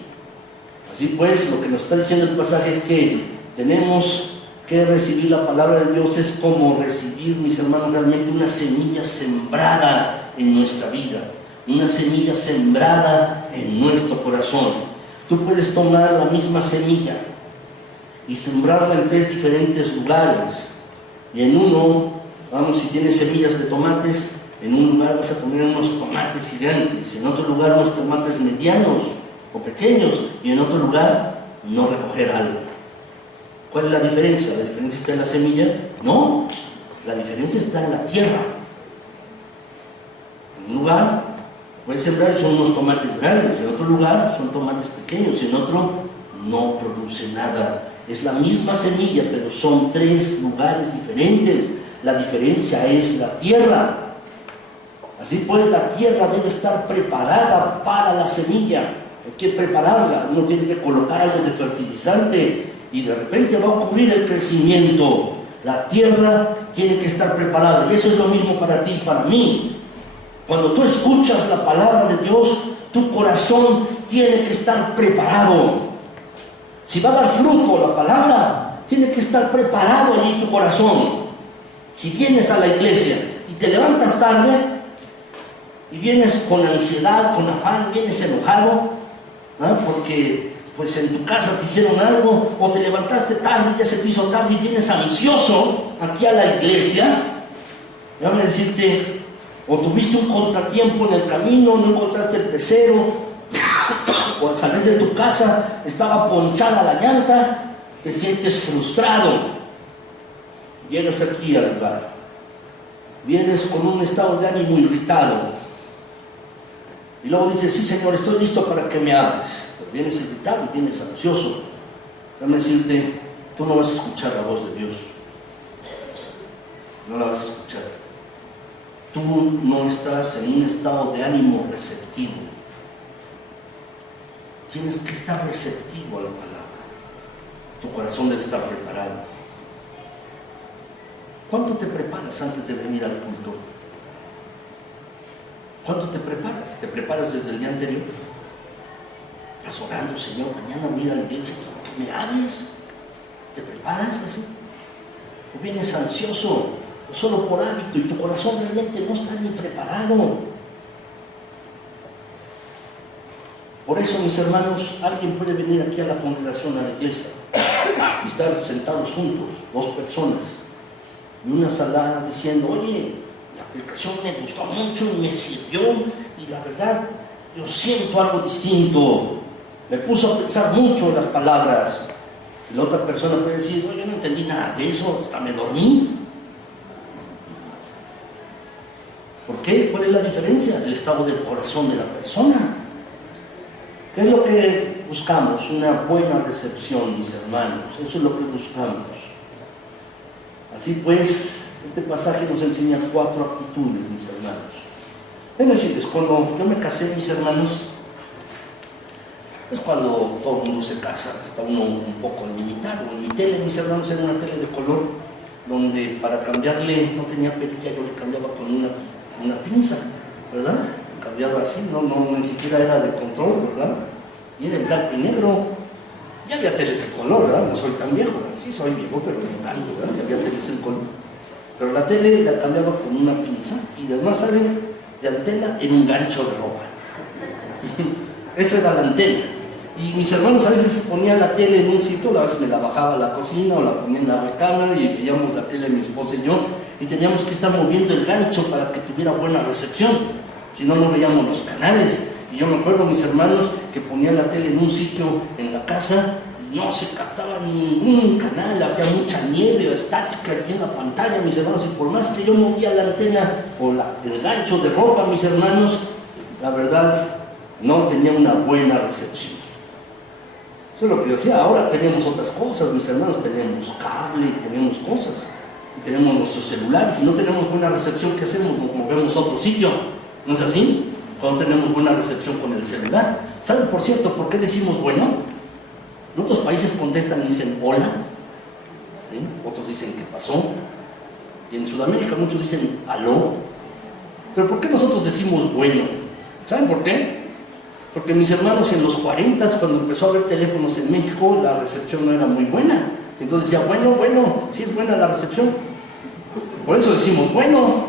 Así pues, lo que nos está diciendo el pasaje es que tenemos que recibir la palabra de Dios. Es como recibir, mis hermanos, realmente una semilla sembrada en nuestra vida, una semilla sembrada en nuestro corazón. Tú puedes tomar la misma semilla y sembrarla en 3 diferentes lugares. Y en uno, vamos, si tienes semillas de tomates, en un lugar vas a poner unos tomates gigantes, en otro lugar unos tomates medianos o pequeños, y en otro lugar no recoger algo. ¿Cuál es la diferencia? ¿La diferencia está en la semilla? No, la diferencia está en la tierra. En un lugar puedes sembrar y son unos tomates grandes, en otro lugar son tomates pequeños, en otro no produce nada. Es la misma semilla, pero son 3 lugares diferentes. La diferencia es la tierra. Así pues, la tierra debe estar preparada para la semilla. Hay que prepararla. Uno tiene que colocar algo de fertilizante y de repente va a ocurrir el crecimiento. La tierra tiene que estar preparada. Y eso es lo mismo para ti y para mí. Cuando tú escuchas la palabra de Dios, tu corazón tiene que estar preparado. Si va a dar fruto la palabra, tiene que estar preparado allí tu corazón. Si vienes a la iglesia y te levantas tarde y vienes con ansiedad, con afán, vienes enojado, ¿no? Porque pues en tu casa te hicieron algo, o te levantaste tarde y ya se te hizo tarde y vienes ansioso aquí a la iglesia, déjame decirte, o tuviste un contratiempo en el camino, no encontraste el pecero, o al salir de tu casa estaba ponchada la llanta, te sientes frustrado. Llegas aquí al lugar, vienes con un estado de ánimo irritado, y luego dices, sí Señor, estoy listo para que me hables, pero vienes irritado, vienes ansioso. Déjame decirte, tú no vas a escuchar la voz de Dios, no la vas a escuchar. Tú no estás en un estado de ánimo receptivo. Tienes que estar receptivo a la palabra. Tu corazón debe estar preparado. ¿Cuánto te preparas antes de venir al culto? ¿Cuánto te preparas? ¿Te preparas desde el día anterior? ¿Estás orando, Señor, mañana voy a ir a la iglesia, que me hables? ¿Te preparas así? ¿O vienes ansioso, o solo por hábito, y tu corazón realmente no está ni preparado? Por eso, mis hermanos, alguien puede venir aquí a la congregación, a la iglesia, y estar sentados juntos, 2 personas, y una sala diciendo, oye, la predicación me gustó mucho y me sirvió, y la verdad, yo siento algo distinto, me puso a pensar mucho en las palabras. Y la otra persona puede decir, yo no entendí nada de eso, hasta me dormí. ¿Por qué? ¿Cuál es la diferencia? El estado del corazón de la persona. ¿Qué es lo que buscamos? Una buena recepción, mis hermanos. Eso es lo que buscamos. Así pues, este pasaje nos enseña 4 actitudes, mis hermanos. Déjenme decirles, cuando yo me casé, mis hermanos, es cuando todo el mundo se casa, está uno un poco limitado. En mi tele, mis hermanos, era una tele de color, donde para cambiarle no tenía perilla, yo le cambiaba con una pinza, ¿verdad? Cambiaba así, no, ni siquiera era de control, ¿verdad? Y era en blanco y negro. Ya había teles en color, ¿verdad? No soy tan viejo, sí soy viejo, pero no tanto, ¿verdad? Ya había teles en color. Pero la tele la cambiaba con una pinza y además, ¿saben? De antena en un gancho de ropa. Esa era la antena. Y mis hermanos a veces ponían la tele en un sitio, a veces me la bajaba a la cocina o la ponía en la recámara y veíamos la tele mi esposa y yo, y teníamos que estar moviendo el gancho para que tuviera buena recepción, si no, no veíamos los canales. Y yo me acuerdo, mis hermanos, que ponían la tele en un sitio en la casa, no se captaba ningún canal, había mucha nieve o estática aquí en la pantalla, mis hermanos, y por más que yo movía la antena o el gancho de ropa, mis hermanos, la verdad, no tenía una buena recepción. Eso es lo que yo decía. Ahora tenemos otras cosas, mis hermanos, tenemos cable, tenemos cosas, y tenemos nuestros celulares, y no tenemos buena recepción, ¿qué hacemos? Nos movemos a otro sitio, ¿no es así? Cuando tenemos buena recepción con el celular. ¿Saben, por cierto, por qué decimos bueno? En otros países contestan y dicen hola, ¿sí? Otros dicen ¿qué pasó? Y en Sudamérica muchos dicen aló. Pero ¿por qué nosotros decimos bueno? ¿Saben por qué? Porque mis hermanos, en los 40, cuando empezó a haber teléfonos en México, la recepción no era muy buena. Entonces decía, bueno, sí es buena la recepción. Por eso decimos bueno.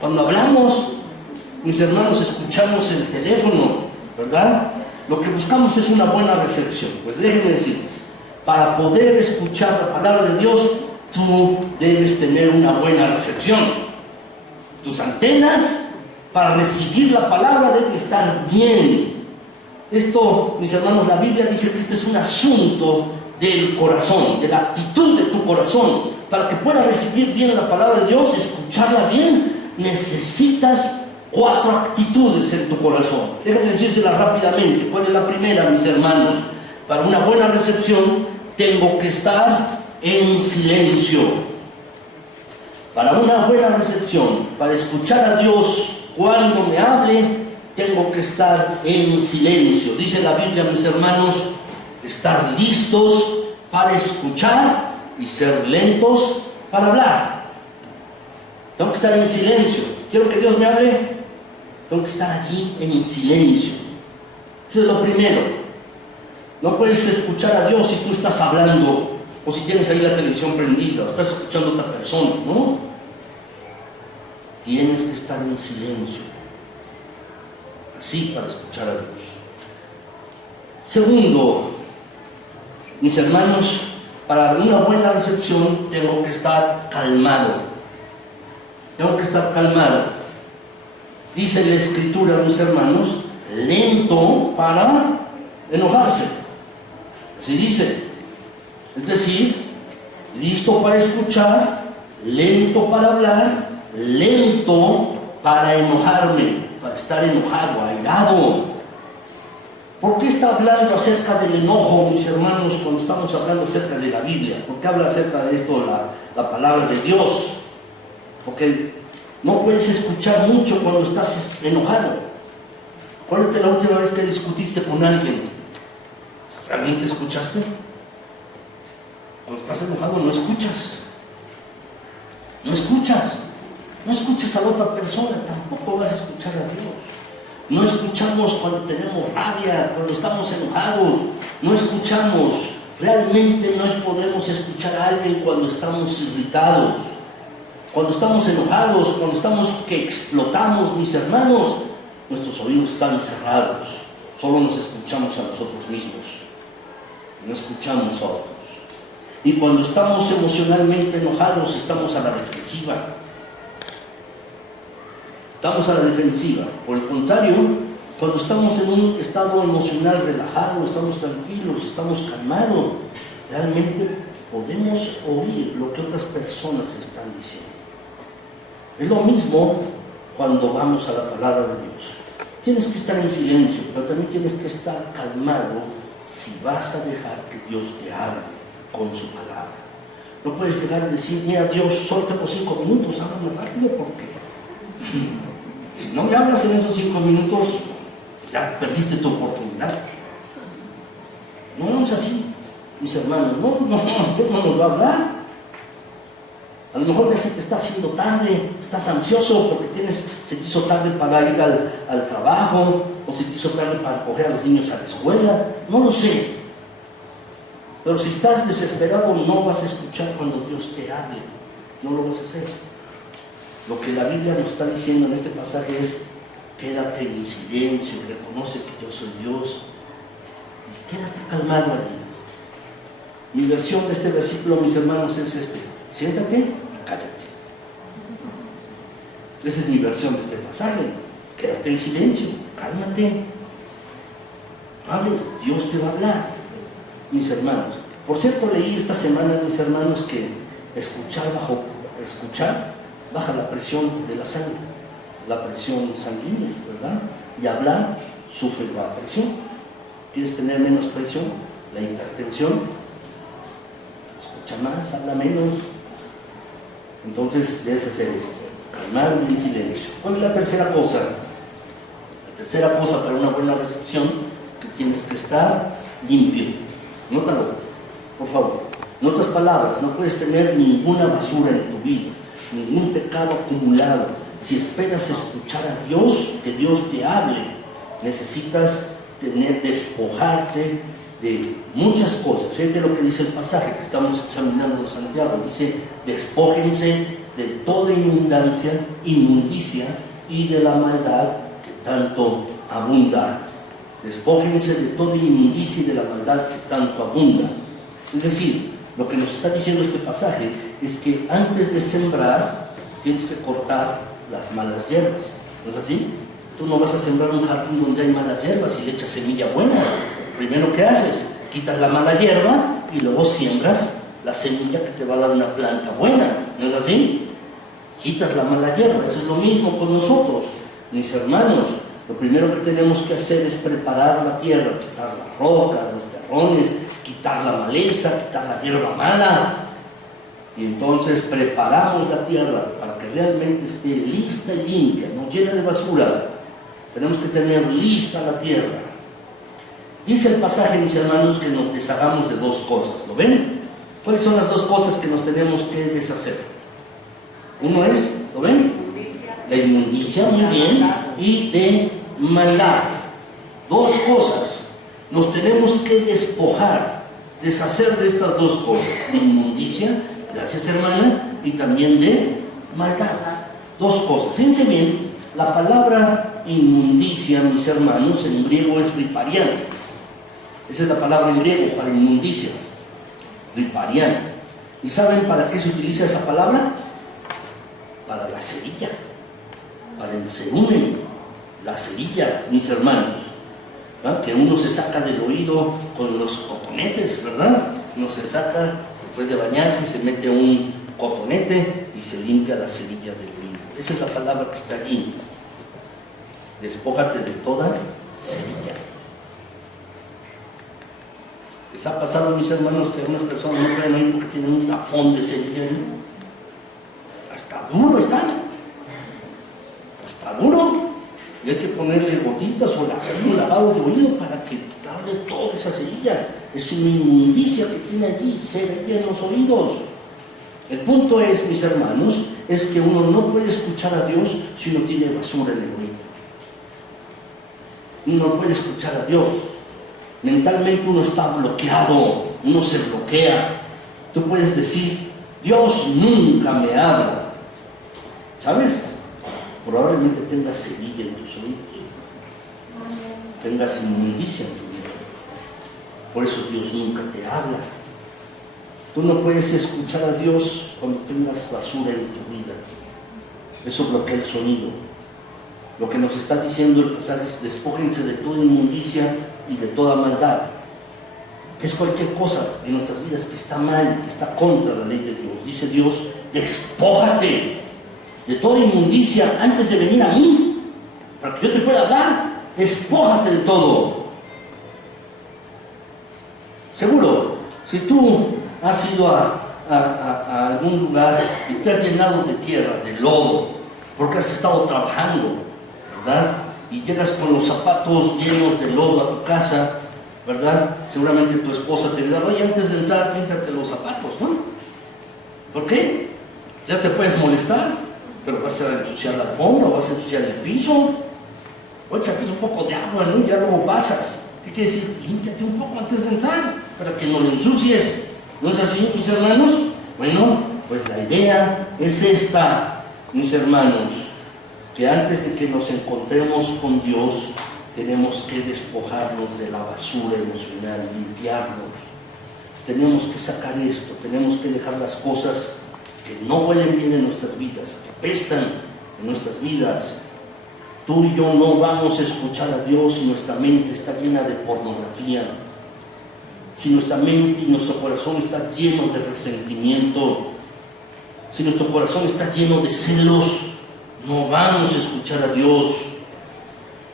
Cuando hablamos, mis hermanos, escuchamos el teléfono, ¿verdad? Lo que buscamos es una buena recepción. Pues déjenme decirles, para poder escuchar la palabra de Dios, tú debes tener una buena recepción. Tus antenas para recibir la palabra deben estar bien. Esto, mis hermanos, la Biblia dice que este es un asunto del corazón, de la actitud de tu corazón. Para que puedas recibir bien la palabra de Dios, escucharla bien, necesitas 4 actitudes en tu corazón. Déjame decírselas rápidamente. ¿Cuál es la primera, mis hermanos? Para una buena recepción, tengo que estar en silencio. Para una buena recepción, para escuchar a Dios cuando me hable, tengo que estar en silencio. Dice la Biblia, mis hermanos, estar listos para escuchar y ser lentos para hablar. Tengo que estar en silencio. Quiero que Dios me hable, tengo que estar allí en silencio. Eso es lo primero. No puedes escuchar a Dios si tú estás hablando, o si tienes ahí la televisión prendida, o estás escuchando a otra persona, ¿no? Tienes que estar en silencio, así, para escuchar a Dios. Segundo, mis hermanos, para una buena recepción tengo que estar calmado. Tengo que estar calmado. Dice la Escritura, mis hermanos, lento para enojarse. Así dice. Es decir, listo para escuchar lento para hablar, lento para enojarme, para estar enojado, airado. ¿Por qué está hablando acerca del enojo, mis hermanos, cuando estamos hablando acerca de la Biblia? ¿Por qué habla acerca de esto la palabra de Dios? Porque no puedes escuchar mucho cuando estás enojado. Acuérdate la última vez que discutiste con alguien. ¿Realmente escuchaste? Cuando estás enojado no escuchas. No escuchas. No escuchas a la otra persona, tampoco vas a escuchar a Dios. No escuchamos cuando tenemos rabia, cuando estamos enojados. No escuchamos. Realmente no podemos escuchar a alguien cuando estamos irritados. Cuando estamos enojados, cuando estamos que explotamos, mis hermanos, nuestros oídos están cerrados. Solo nos escuchamos a nosotros mismos. No escuchamos a otros. Y cuando estamos emocionalmente enojados, estamos a la defensiva. Estamos a la defensiva. Por el contrario, cuando estamos en un estado emocional relajado, estamos tranquilos, estamos calmados, realmente podemos oír lo que otras personas están diciendo. Es lo mismo cuando vamos a la palabra de Dios. Tienes que estar en silencio, pero también tienes que estar calmado si vas a dejar que Dios te hable con su palabra. No puedes llegar y decir, mira Dios, solo tengo 5 minutos, háblame rápido porque si no me hablas en esos 5 minutos, ya perdiste tu oportunidad. No es así, mis hermanos, Dios no nos va a hablar. A lo mejor se te está haciendo tarde, estás ansioso porque se te hizo tarde para ir al trabajo, o se te hizo tarde para coger a los niños a la escuela, no lo sé. Pero si estás desesperado, no vas a escuchar cuando Dios te hable, no lo vas a hacer. Lo que la Biblia nos está diciendo en este pasaje es, quédate en silencio, reconoce que yo soy Dios, y quédate calmado allí. Mi versión de este versículo, mis hermanos, es siéntate y cállate. Esa es mi versión de este pasaje. Quédate en silencio, cálmate. Hables, Dios te va a hablar, mis hermanos. Por cierto, leí esta semana, mis hermanos, que escuchar baja la presión de la sangre, la presión sanguínea, ¿verdad? Y hablar sufre la presión. ¿Quieres tener menos presión? La hipertensión. Escucha más, habla menos. Entonces debes hacer esto, calmar y en silencio. ¿Cuál es la tercera cosa? La tercera cosa para una buena recepción, que tienes que estar limpio. Nótalo, por favor. En otras palabras, no puedes tener ninguna basura en tu vida, ningún pecado acumulado. Si esperas escuchar a Dios, que Dios te hable, necesitas despojarte de muchas cosas. Fíjate lo que dice el pasaje que estamos examinando de Santiago. Dice, despójense de toda inmundicia y de la maldad que tanto abunda. Despójense de toda inmundicia y de la maldad que tanto abunda. Es decir, lo que nos está diciendo este pasaje es que antes de sembrar tienes que cortar las malas hierbas. ¿No es así? Tú no vas a sembrar un jardín donde hay malas hierbas y le echas semilla buena. Primero, ¿qué haces? Quitas la mala hierba y luego siembras la semilla que te va a dar una planta buena. ¿No es así? Quitas la mala hierba. Eso es lo mismo con nosotros, mis hermanos. Lo primero que tenemos que hacer es preparar la tierra, quitar las rocas, los terrones, quitar la maleza, quitar la hierba mala. Y entonces preparamos la tierra para que realmente esté lista y limpia, no llena de basura. Tenemos que tener lista la tierra. Dice el pasaje, mis hermanos, que nos deshagamos de 2 cosas. ¿Lo ven? ¿Cuáles son las 2 cosas que nos tenemos que deshacer? Uno es, ¿lo ven? La inmundicia, muy bien, y de maldad. 2 cosas. Nos tenemos que despojar, deshacer de estas 2 cosas. De inmundicia, gracias hermana, y también de maldad. 2 cosas. Fíjense bien, la palabra inmundicia, mis hermanos, en griego es riparián. Esa es la palabra en griego para inmundicia, riparián. ¿Y saben para qué se utiliza esa palabra? Para la cerilla, para el cerumen, la cerilla, mis hermanos, ¿verdad? Que uno se saca del oído con los cotonetes, ¿verdad? Uno se saca, después de bañarse, se mete un cotonete y se limpia la cerilla del oído. Esa es la palabra que está allí. Despójate de toda cerilla. ¿Les ha pasado, mis hermanos, que algunas personas no pueden oír porque tienen un tapón de cerilla ahí? Hasta duro están. Hasta duro. Y hay que ponerle gotitas o hacerle un lavado de oído para que quitarle toda esa cerilla. Es una inmundicia que tiene allí, cerilla en los oídos. El punto es, mis hermanos, es que uno no puede escuchar a Dios si no tiene basura en el oído. Uno no puede escuchar a Dios. Mentalmente uno está bloqueado, uno se bloquea. Tú puedes decir, Dios nunca me habla. ¿Sabes? Probablemente tengas cerilla en tus oídos, tengas inmundicia en tu vida. Por eso Dios nunca te habla. Tú no puedes escuchar a Dios cuando tengas basura en tu vida. Eso bloquea el sonido. Lo que nos está diciendo el pasaje es: despójense de toda inmundicia y de toda maldad, que es cualquier cosa en nuestras vidas que está mal, que está contra la ley de Dios. Dice Dios: despójate de toda inmundicia antes de venir a mí, para que yo te pueda hablar. Despójate de todo. Seguro, si tú has ido a algún lugar y te has llenado de tierra, de lodo, porque has estado trabajando, ¿verdad? Y llegas con los zapatos llenos de lodo a tu casa, ¿verdad? Seguramente tu esposa te dirá: oye, antes de entrar, límpiate los zapatos, ¿no? ¿Por qué? Ya te puedes molestar, pero vas a ensuciar la alfombra, vas a ensuciar el piso, o échate un poco de agua, ¿no? Ya luego pasas. ¿Qué quiere decir? Límpiate un poco antes de entrar, para que no lo ensucies. ¿No es así, mis hermanos? Bueno, pues la idea es esta, mis hermanos, que antes de que nos encontremos con Dios, tenemos que despojarnos de la basura emocional, limpiarnos. Tenemos que sacar esto, tenemos que dejar las cosas que no huelen bien en nuestras vidas, que apestan en nuestras vidas. Tú y yo no vamos a escuchar a Dios si nuestra mente está llena de pornografía, si nuestra mente y nuestro corazón está lleno de resentimiento, si nuestro corazón está lleno de celos. No vamos a escuchar a Dios.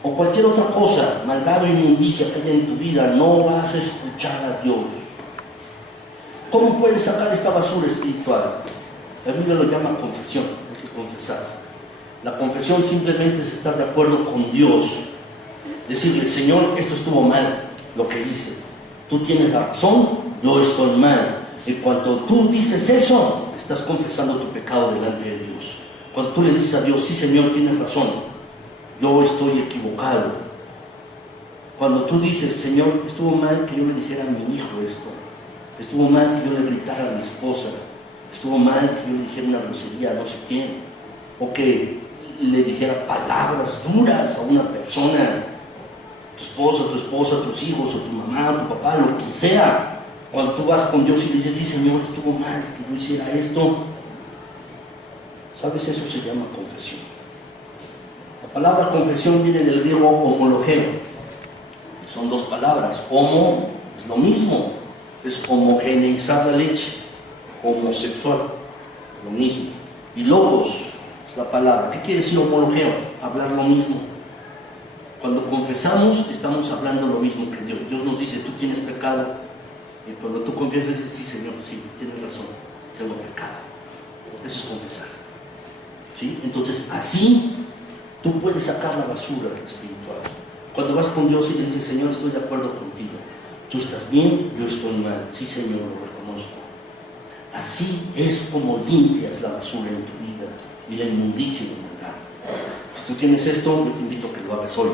O cualquier otra cosa, maldad o inmundicia que haya en tu vida, no vas a escuchar a Dios. ¿Cómo puedes sacar esta basura espiritual? La Biblia lo llama confesión, hay que confesar. La confesión simplemente es estar de acuerdo con Dios. Decirle: Señor, esto estuvo mal, lo que hice. Tú tienes la razón, yo estoy mal. Y cuando tú dices eso, estás confesando tu pecado delante de Dios. Cuando tú le dices a Dios: sí, Señor, tienes razón, yo estoy equivocado. Cuando tú dices: Señor, estuvo mal que yo le dijera a mi hijo esto, estuvo mal que yo le gritara a mi esposa, estuvo mal que yo le dijera una grosería a no sé quién, o que le dijera palabras duras a una persona, tu esposa, tus hijos, o tu mamá, tu papá, lo que sea. Cuando tú vas con Dios y le dices: sí, Señor, estuvo mal que yo hiciera esto, ¿sabes? Eso se llama confesión. La palabra confesión viene del griego homologeo. Son dos palabras. Homo es lo mismo, es homogeneizar la leche. Homosexual, lo mismo. Y logos es la palabra. ¿Qué quiere decir homologeo? Hablar lo mismo. Cuando confesamos, estamos hablando lo mismo que Dios. Dios nos dice: tú tienes pecado. Y cuando tú confiesas, dices: sí, Señor, sí, tienes razón, tengo pecado. Eso es confesar. ¿Sí? Entonces, así tú puedes sacar la basura espiritual. Cuando vas con Dios y le dices: Señor, estoy de acuerdo contigo. Tú estás bien, yo estoy mal. Sí, Señor, lo reconozco. Así es como limpias la basura en tu vida y la inmundicia y la maldad. Si tú tienes esto, yo te invito a que lo hagas hoy.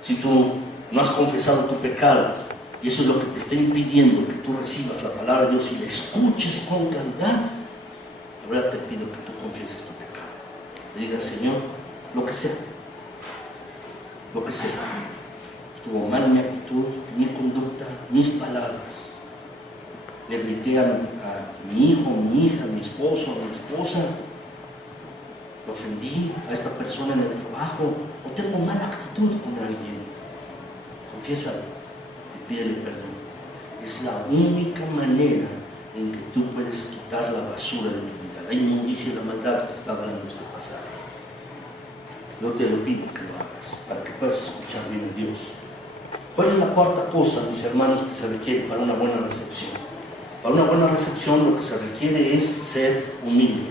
Si tú no has confesado tu pecado, y eso es lo que te está impidiendo que tú recibas la palabra de Dios y la escuches con claridad, ahora te pido que tú confieses tu pecado. Le digas: Señor, lo que sea, estuvo mal mi actitud, mi conducta, mis palabras. Le grité a mi hijo, mi hija, a mi esposo, a mi esposa. Le ofendí a esta persona en el trabajo, o tengo mala actitud con alguien. Confiésalo y pídele perdón. Es la única manera en que tú puedes quitar la basura de tu vida, la inmundicia y la maldad que está hablando este pasaje. Yo te lo pido que lo hagas, para que puedas escuchar bien a Dios. ¿Cuál es la cuarta cosa, mis hermanos, que se requiere para una buena recepción? Para una buena recepción lo que se requiere es ser humilde.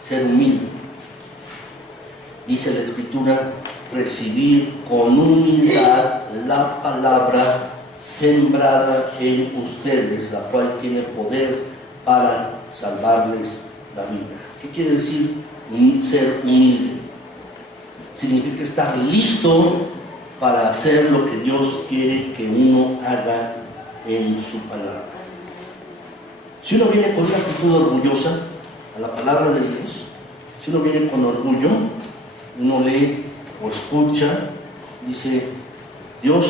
Ser humilde. Dice la Escritura, recibir con humildad la palabra sembrada en ustedes, la cual tiene poder para salvarles la vida. ¿Qué quiere decir ser humilde? Significa estar listo para hacer lo que Dios quiere que uno haga en su palabra. Si uno viene con una actitud orgullosa a la palabra de Dios, si uno viene con orgullo, uno lee o escucha, dice, Dios,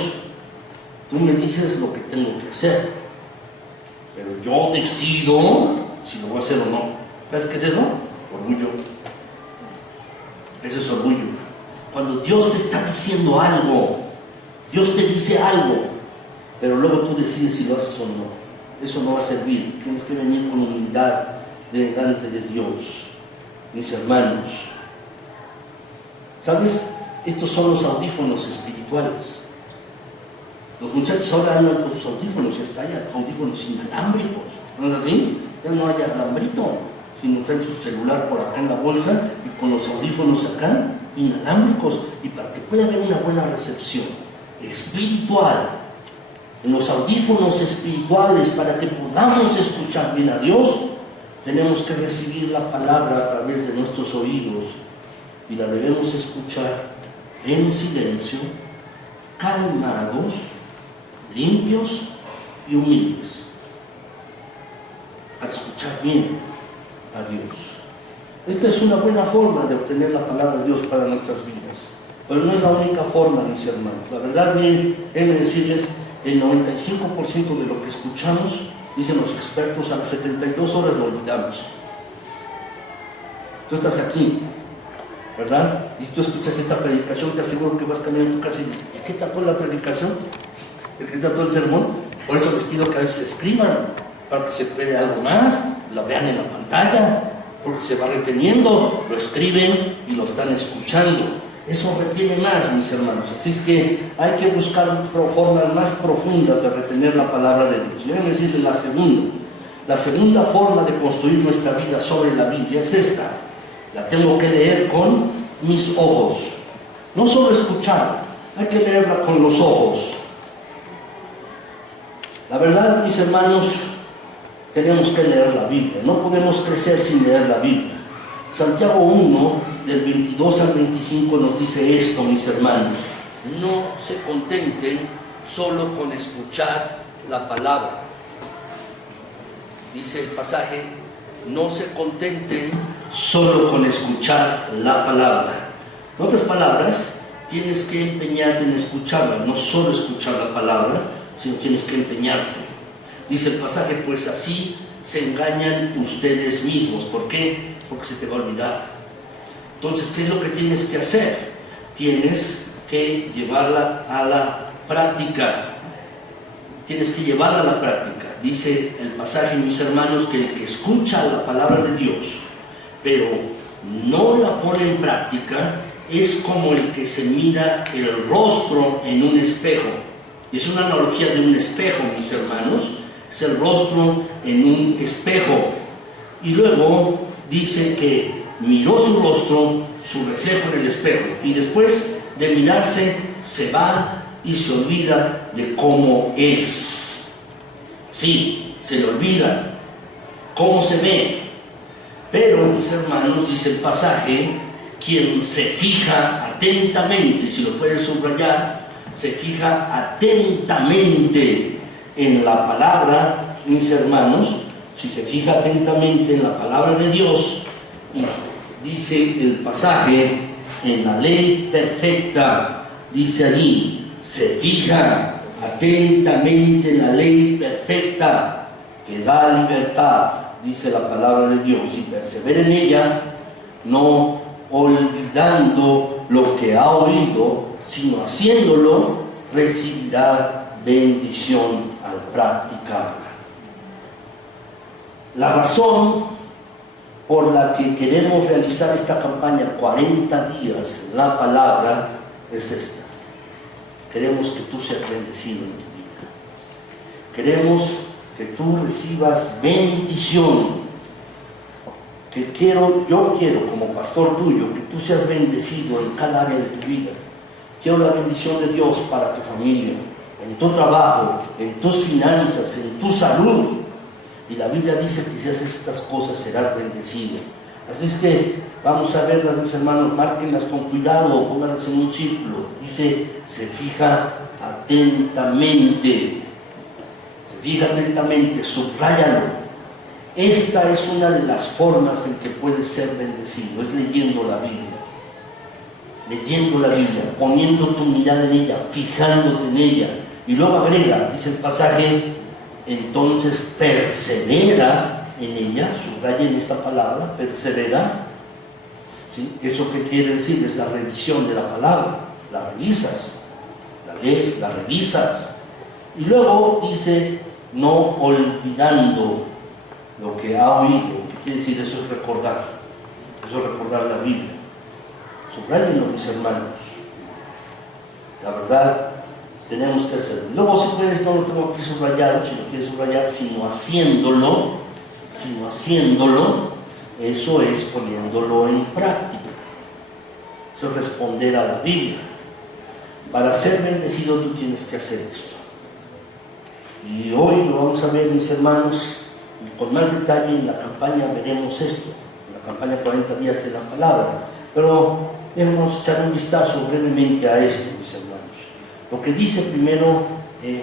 tú me dices lo que tengo que hacer, pero yo decido si lo voy a hacer o no. ¿Sabes qué es eso? Orgullo. Eso es orgullo. Cuando Dios te está diciendo algo, Dios te dice algo, pero luego tú decides si lo haces o no. Eso no va a servir. Tienes que venir con humildad delante de Dios, mis hermanos. ¿Sabes? Estos son los audífonos espirituales. Los muchachos ahora andan con sus audífonos, hasta hay audífonos inalámbricos, ¿no es así? Ya no hay alambrito, sino traen su celular por acá en la bolsa y con los audífonos acá, inalámbricos, y para que pueda haber una buena recepción espiritual, en los audífonos espirituales, para que podamos escuchar bien a Dios, tenemos que recibir la palabra a través de nuestros oídos y la debemos escuchar en silencio, calmados, limpios y humildes, para escuchar bien a Dios. Esta es una buena forma de obtener la palabra de Dios para nuestras vidas, pero no es la única forma, mis hermanos. La verdad, bien, déjenme decirles, el 95% de lo que escuchamos, dicen los expertos, a las 72 horas lo olvidamos. Tú estás aquí, ¿verdad? Y tú escuchas esta predicación, te aseguro que vas caminando en tu casa y dices, ¿qué trató la predicación? ¿Qué trató el sermón? Por eso les pido que a veces escriban, para que se quede algo más, la vean en la pantalla, porque se va reteniendo, lo escriben y lo están escuchando. Eso retiene más, mis hermanos. Así es que hay que buscar formas más profundas de retener la palabra de Dios. Déjenme decirles la segunda. La segunda forma de construir nuestra vida sobre la Biblia es esta. La tengo que leer con mis ojos. No solo escuchar, hay que leerla con los ojos. La verdad, mis hermanos, tenemos que leer la Biblia. No podemos crecer sin leer la Biblia. Santiago 1, del 22 al 25 nos dice esto, mis hermanos. No se contenten solo con escuchar la palabra. Dice el pasaje, no se contenten solo con escuchar la palabra. En otras palabras, tienes que empeñarte en escucharla, no solo escuchar la palabra, sino tienes que empeñarte. Dice el pasaje, pues así se engañan ustedes mismos. ¿Por qué? Porque se te va a olvidar. Entonces, ¿qué es lo que tienes que hacer? Tienes que llevarla a la práctica. Tienes que llevarla a la práctica. Dice el pasaje, mis hermanos, que el que escucha la palabra de Dios, pero no la pone en práctica, es como el que se mira el rostro en un espejo. Es una analogía de un espejo, mis hermanos. Es el rostro en un espejo. Y luego dice que miró su rostro, su reflejo en el espejo, y después de mirarse se va y se olvida de cómo es. Sí, se le olvida cómo se ve. Pero, mis hermanos, dice el pasaje, quien se fija atentamente, si lo pueden subrayar, se fija atentamente en la palabra, mis hermanos, si se fija atentamente en la palabra de Dios, y dice el pasaje, en la ley perfecta, dice allí, se fija atentamente en la ley perfecta que da libertad, dice la palabra de Dios, y persevera en ella, no olvidando lo que ha oído, sino haciéndolo, recibirá bendición al practicarla. La razón por la que queremos realizar esta campaña 40 días en la palabra es esta. Queremos que tú seas bendecido en tu vida. Queremos que tú recibas bendición. Yo quiero como pastor tuyo que tú seas bendecido en cada área de tu vida. Quiero la bendición de Dios para tu familia, en tu trabajo, en tus finanzas, en tu salud. Y la Biblia dice que si haces estas cosas serás bendecido. Así es que vamos a verlas, mis hermanos, márquenlas con cuidado, pónganlas en un círculo. Dice, se fija atentamente. Se fija atentamente, subráyalo. Esta es una de las formas en que puedes ser bendecido, es leyendo la Biblia. Leyendo la Biblia, poniendo tu mirada en ella, fijándote en ella. Y luego agrega, dice el pasaje, entonces persevera en ella, subrayen esta palabra, persevera. ¿Sí? ¿Eso qué quiere decir? Es la revisión de la palabra, la revisas, la lees, la revisas. Y luego dice, no olvidando lo que ha oído. ¿Qué quiere decir? Eso es recordar la Biblia. Subrayenlo, mis hermanos. La verdad, tenemos que hacerlo. Luego, si puedes, no lo tengo aquí subrayado, si lo quieres subrayar, sino haciéndolo, eso es poniéndolo en práctica. Eso es responder a la Biblia. Para ser bendecido, tú tienes que hacer esto. Y hoy lo vamos a ver, mis hermanos, y con más detalle en la campaña veremos esto, en la campaña 40 días de la palabra. Pero vamos a echar un vistazo brevemente a esto, mis hermanos. Lo que dice primero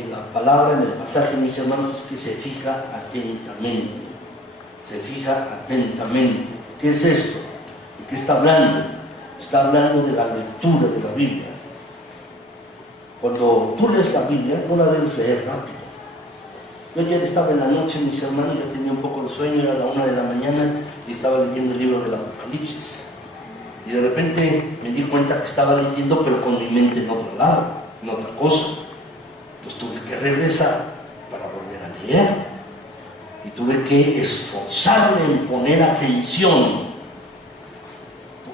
la palabra en el pasaje, mis hermanos, es que se fija atentamente. Se fija atentamente. ¿Qué es esto? ¿De qué está hablando? Está hablando de la lectura de la Biblia. Cuando tú lees la Biblia, no la debes leer rápido. Yo ayer estaba en la noche, mis hermanos, ya tenía un poco de sueño, era la 1 de la mañana y estaba leyendo el libro del Apocalipsis. Y de repente me di cuenta que estaba leyendo, pero con mi mente en otro lado, en otra cosa. Entonces tuve que regresar para volver a leer. Y tuve que esforzarme en poner atención.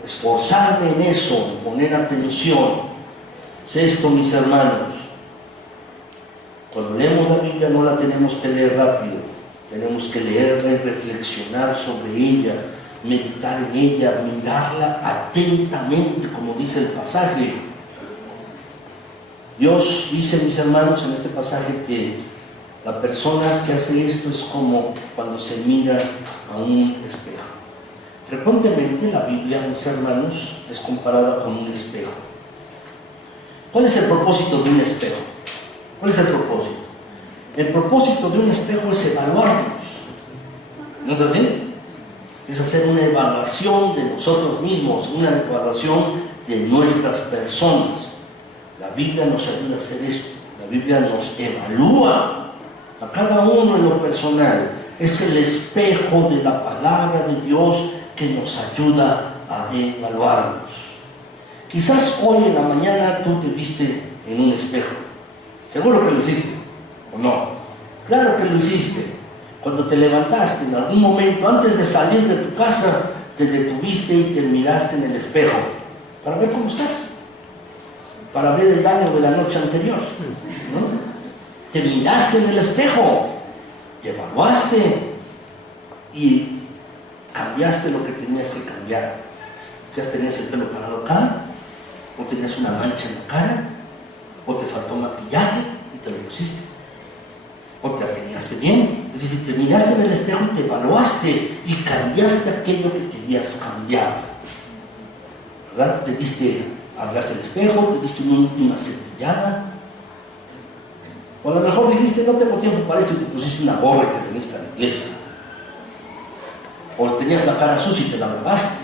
Esforzarme en eso, en poner atención. Es esto, mis hermanos. Cuando leemos la Biblia no la tenemos que leer rápido. Tenemos que leerla y reflexionar sobre ella, meditar en ella, mirarla atentamente, como dice el pasaje. Dios dice, mis hermanos, en este pasaje que la persona que hace esto es como cuando se mira a un espejo. Frecuentemente la Biblia, mis hermanos, es comparada con un espejo. ¿Cuál es el propósito de un espejo? ¿Cuál es el propósito? El propósito de un espejo es evaluarnos. ¿No es así? Es hacer una evaluación de nosotros mismos, una evaluación de nuestras personas. La Biblia nos ayuda a hacer esto. La Biblia nos evalúa a cada uno en lo personal. Es el espejo de la palabra de Dios que nos ayuda a evaluarnos. Quizás hoy en la mañana tú te viste en un espejo. Seguro que lo hiciste, ¿o no? Claro que lo hiciste. Cuando te levantaste, en algún momento, antes de salir de tu casa, te detuviste y te miraste en el espejo para ver cómo estás, para ver el daño de la noche anterior, ¿no? Te miraste en el espejo, te evaluaste y cambiaste lo que tenías que cambiar. Ya tenías el pelo parado acá, o tenías una mancha en la cara, o te faltó maquillaje y te lo pusiste, o te arreglaste bien. Es decir, te miraste en el espejo y te evaluaste y cambiaste aquello que querías cambiar, ¿verdad? Arreglaste el espejo, te diste una última cepillada, o a lo mejor dijiste, no tengo tiempo para esto, y te pusiste una gorra que tenías en la iglesia, o tenías la cara sucia y te la lavaste.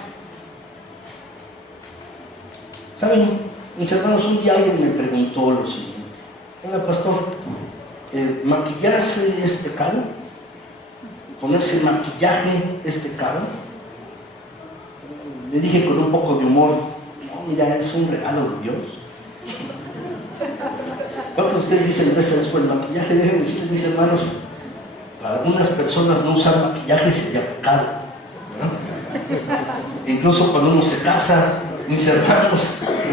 ¿Saben, mis hermanos? Un día alguien me preguntó lo siguiente: oiga, pastor, ¿maquillarse es pecado? ¿Ponerse maquillaje es pecado? Le dije con un poco de humor: no, mira, es un regalo de Dios. ¿Cuántos de ustedes dicen veces por el maquillaje? Déjenme decirles, mis hermanos, Para algunas personas no usar maquillaje sería pecado, ¿verdad? Incluso cuando uno se casa, mis hermanos,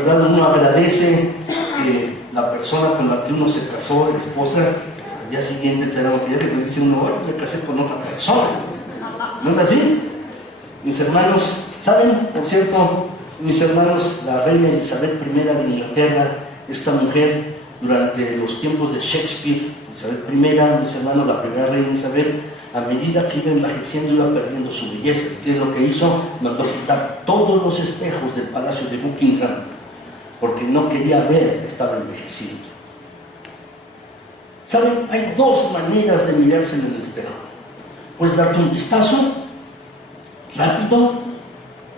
¿verdad? Uno agradece que la persona con la que uno se casó, la esposa, al día siguiente te da maquillaje, pues dice uno, "Ay, me casé con otra persona". ¿No es así? Mis hermanos, ¿saben? Por cierto, mis hermanos, la reina Elizabeth I de Inglaterra, esta mujer, durante los tiempos de Shakespeare, Isabel I, mis hermanos, la primera reina Isabel, a medida que iba envejeciendo, iba perdiendo su belleza. ¿Qué es lo que hizo? Mandó quitar todos los espejos del palacio de Buckingham, porque no quería ver que estaba envejeciendo. ¿Saben? Hay dos maneras de mirarse en el espejo. Puedes darte un vistazo rápido,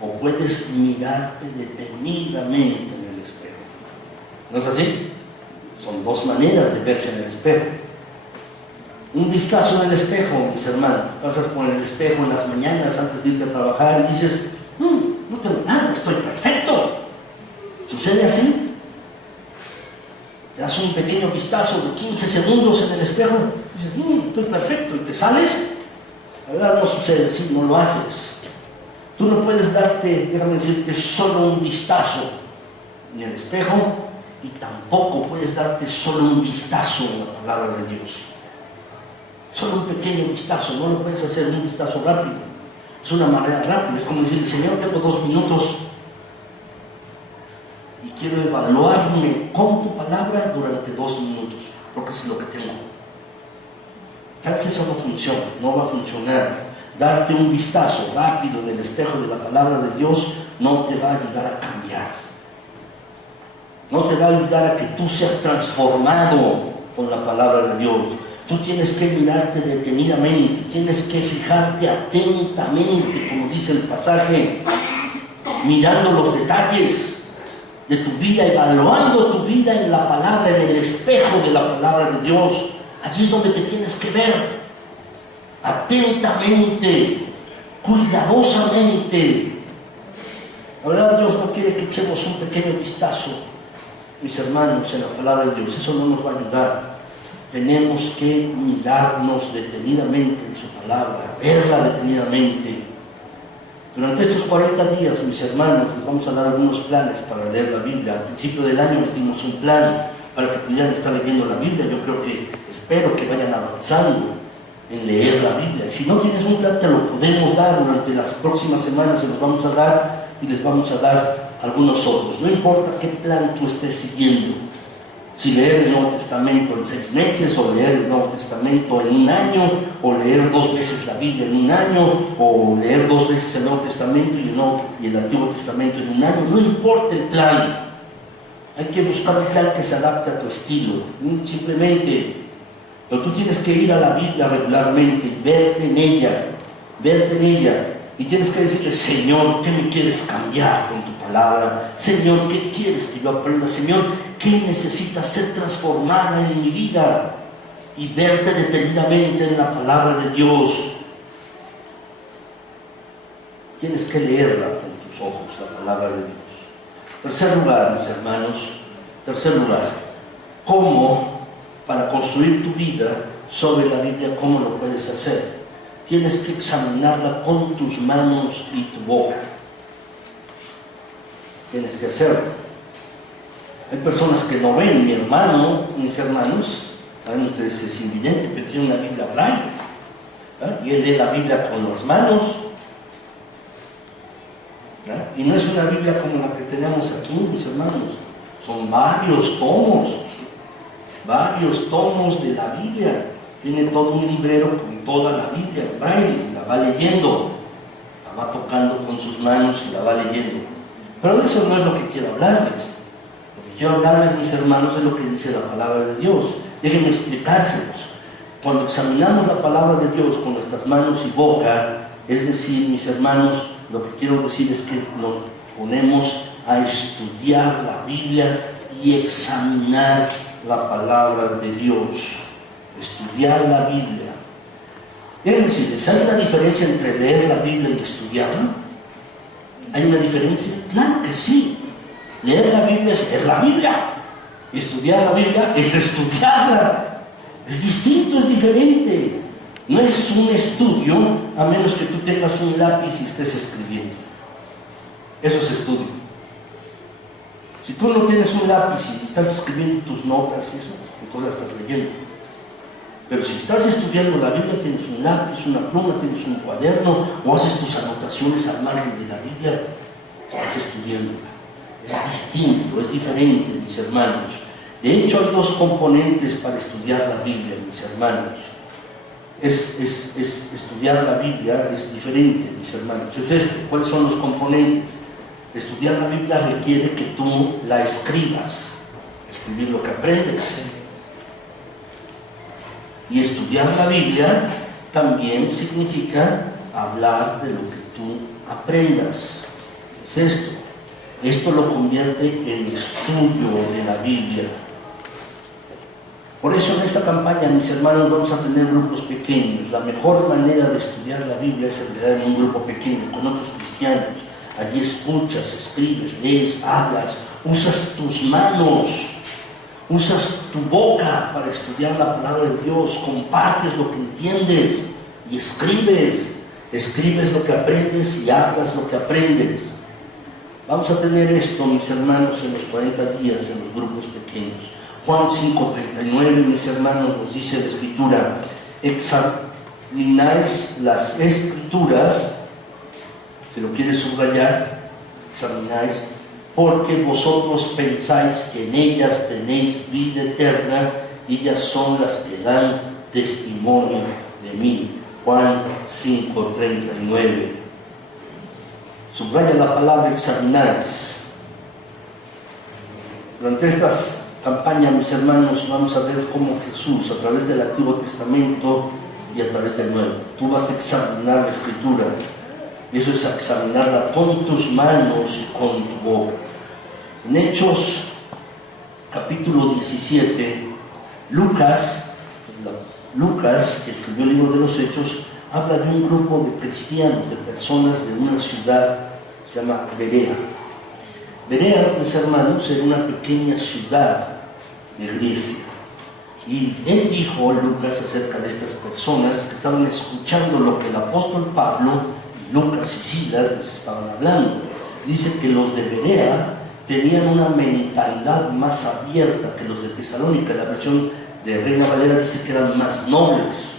o puedes mirarte detenidamente en el espejo. ¿No es así? Son dos maneras de verse en el espejo. Un vistazo en el espejo, mis hermanos. Pasas por el espejo en las mañanas antes de irte a trabajar y dices, no tengo nada, estoy perfecto. ¿Sucede así? Te das un pequeño vistazo de 15 segundos en el espejo y dices, estoy perfecto, y te sales. La verdad no sucede así, no lo haces. Tú no puedes darte, déjame decirte, solo un vistazo en el espejo, y tampoco puedes darte solo un vistazo en la palabra de Dios. Solo un pequeño vistazo, no lo puedes hacer un vistazo rápido. Es una manera rápida, es como decir, Señor, tengo 2 minutos y quiero evaluarme con tu palabra durante 2 minutos, porque eso es lo que tengo. Tal vez eso no funciona, no va a funcionar. Darte un vistazo rápido en el espejo de la palabra de Dios no te va a ayudar a cambiar. No te va a ayudar a que tú seas transformado con la palabra de Dios. Tú tienes que mirarte detenidamente, tienes que fijarte atentamente, como dice el pasaje, mirando los detalles de tu vida, evaluando tu vida en la palabra, en el espejo de la palabra de Dios. Allí es donde te tienes que ver, atentamente, cuidadosamente. La verdad, Dios no quiere que echemos un pequeño vistazo, mis hermanos, en la palabra de Dios. Eso no nos va a ayudar. Tenemos que mirarnos detenidamente en su palabra, verla detenidamente. Durante estos 40 días, mis hermanos, les vamos a dar algunos planes para leer la Biblia. Al principio del año les dimos un plan para que pudieran estar leyendo la Biblia. Yo creo que, espero que vayan avanzando en leer la Biblia. Si no tienes un plan, te lo podemos dar durante las próximas semanas, se los vamos a dar y les vamos a dar algunos otros. No importa qué plan tú estés siguiendo. Si leer el Nuevo Testamento en 6 meses, o leer el Nuevo Testamento en 1 año, o leer 2 veces la Biblia en 1 año, o leer 2 veces el Nuevo Testamento y el Antiguo Testamento en 1 año, no importa el plan. Hay que buscar un plan que se adapte a tu estilo. Simplemente, pero tú tienes que ir a la Biblia regularmente, verte en ella, y tienes que decirle, Señor, ¿qué me quieres cambiar con tu palabra? Señor, ¿qué quieres que yo aprenda? Señor, ¿qué necesita ser transformada en mi vida? Y verte detenidamente en la palabra de Dios. Tienes que leerla con tus ojos, la palabra de Dios. Tercer lugar, mis hermanos, ¿cómo para construir tu vida sobre la Biblia, cómo lo puedes hacer? Tienes que examinarla con tus manos y tu boca. Tienes que hacerlo. Hay personas que no ven. Mi hermano, mis hermanos, saben ustedes, es invidente, pero tiene una Biblia braille, ¿verdad? Y él lee la Biblia con las manos, ¿verdad? Y no es una Biblia como la que tenemos aquí, mis hermanos. Son varios tomos de la Biblia. Tiene todo un librero con toda la Biblia en braille, la va leyendo, la va tocando con sus manos y la va leyendo. Pero de eso no es lo que quiero hablarles. Lo que quiero hablarles, mis hermanos, es lo que dice la palabra de Dios. Déjenme explicárselos. Cuando examinamos la palabra de Dios con nuestras manos y boca, es decir, mis hermanos, lo que quiero decir es que nos ponemos a estudiar la Biblia y examinar la palabra de Dios. Estudiar la Biblia. Déjenme decirles, ¿hay una diferencia entre leer la Biblia y estudiarla? ¿Hay una diferencia? Claro que sí. Leer la Biblia es leer la Biblia. Estudiar la Biblia es estudiarla. Es distinto, es diferente. No es un estudio a menos que tú tengas un lápiz y estés escribiendo. Eso es estudio. Si tú no tienes un lápiz y estás escribiendo tus notas, eso, entonces la estás leyendo. Pero si estás estudiando la Biblia, tienes un lápiz, una pluma, tienes un cuaderno, o haces tus anotaciones al margen de la Biblia, estás estudiándola. Es distinto, es diferente, mis hermanos. De hecho, hay dos componentes para estudiar la Biblia, mis hermanos. Estudiar la Biblia es diferente, mis hermanos. Es esto. ¿Cuáles son los componentes? Estudiar la Biblia requiere que tú la escribas, escribir lo que aprendes. Y estudiar la Biblia también significa hablar de lo que tú aprendas. Es esto. Esto lo convierte en estudio de la Biblia. Por eso en esta campaña, mis hermanos, vamos a tener grupos pequeños. La mejor manera de estudiar la Biblia es en un grupo pequeño, con otros cristianos. Allí escuchas, escribes, lees, hablas, usas tus manos, usas tu boca para estudiar la palabra de Dios, compartes lo que entiendes y escribes lo que aprendes y hablas lo que aprendes. Vamos a tener esto, mis hermanos, en los 40 días, en los grupos pequeños. Juan 5:39, mis hermanos, nos dice la Escritura: examináis las Escrituras. Si lo quieres subrayar, examináis, porque vosotros pensáis que en ellas tenéis vida eterna, y ellas son las que dan testimonio de mí. Juan 5:39. Subraya la palabra examináis. Durante estas campañas, mis hermanos, vamos a ver cómo Jesús, a través del Antiguo Testamento y a través del Nuevo, tú vas a examinar la Escritura. Eso es examinarla con tus manos y con tu boca. En Hechos, capítulo 17, Lucas, que escribió el libro de los Hechos, habla de un grupo de cristianos, de personas de una ciudad que se llama Berea. Berea, mis hermanos, era una pequeña ciudad de Grecia. Y él dijo, Lucas, acerca de estas personas que estaban escuchando lo que el apóstol Pablo, Lucas y Silas les estaban hablando. Dice que los de Berea tenían una mentalidad más abierta que los de Tesalónica. La versión de Reina Valera dice que eran más nobles,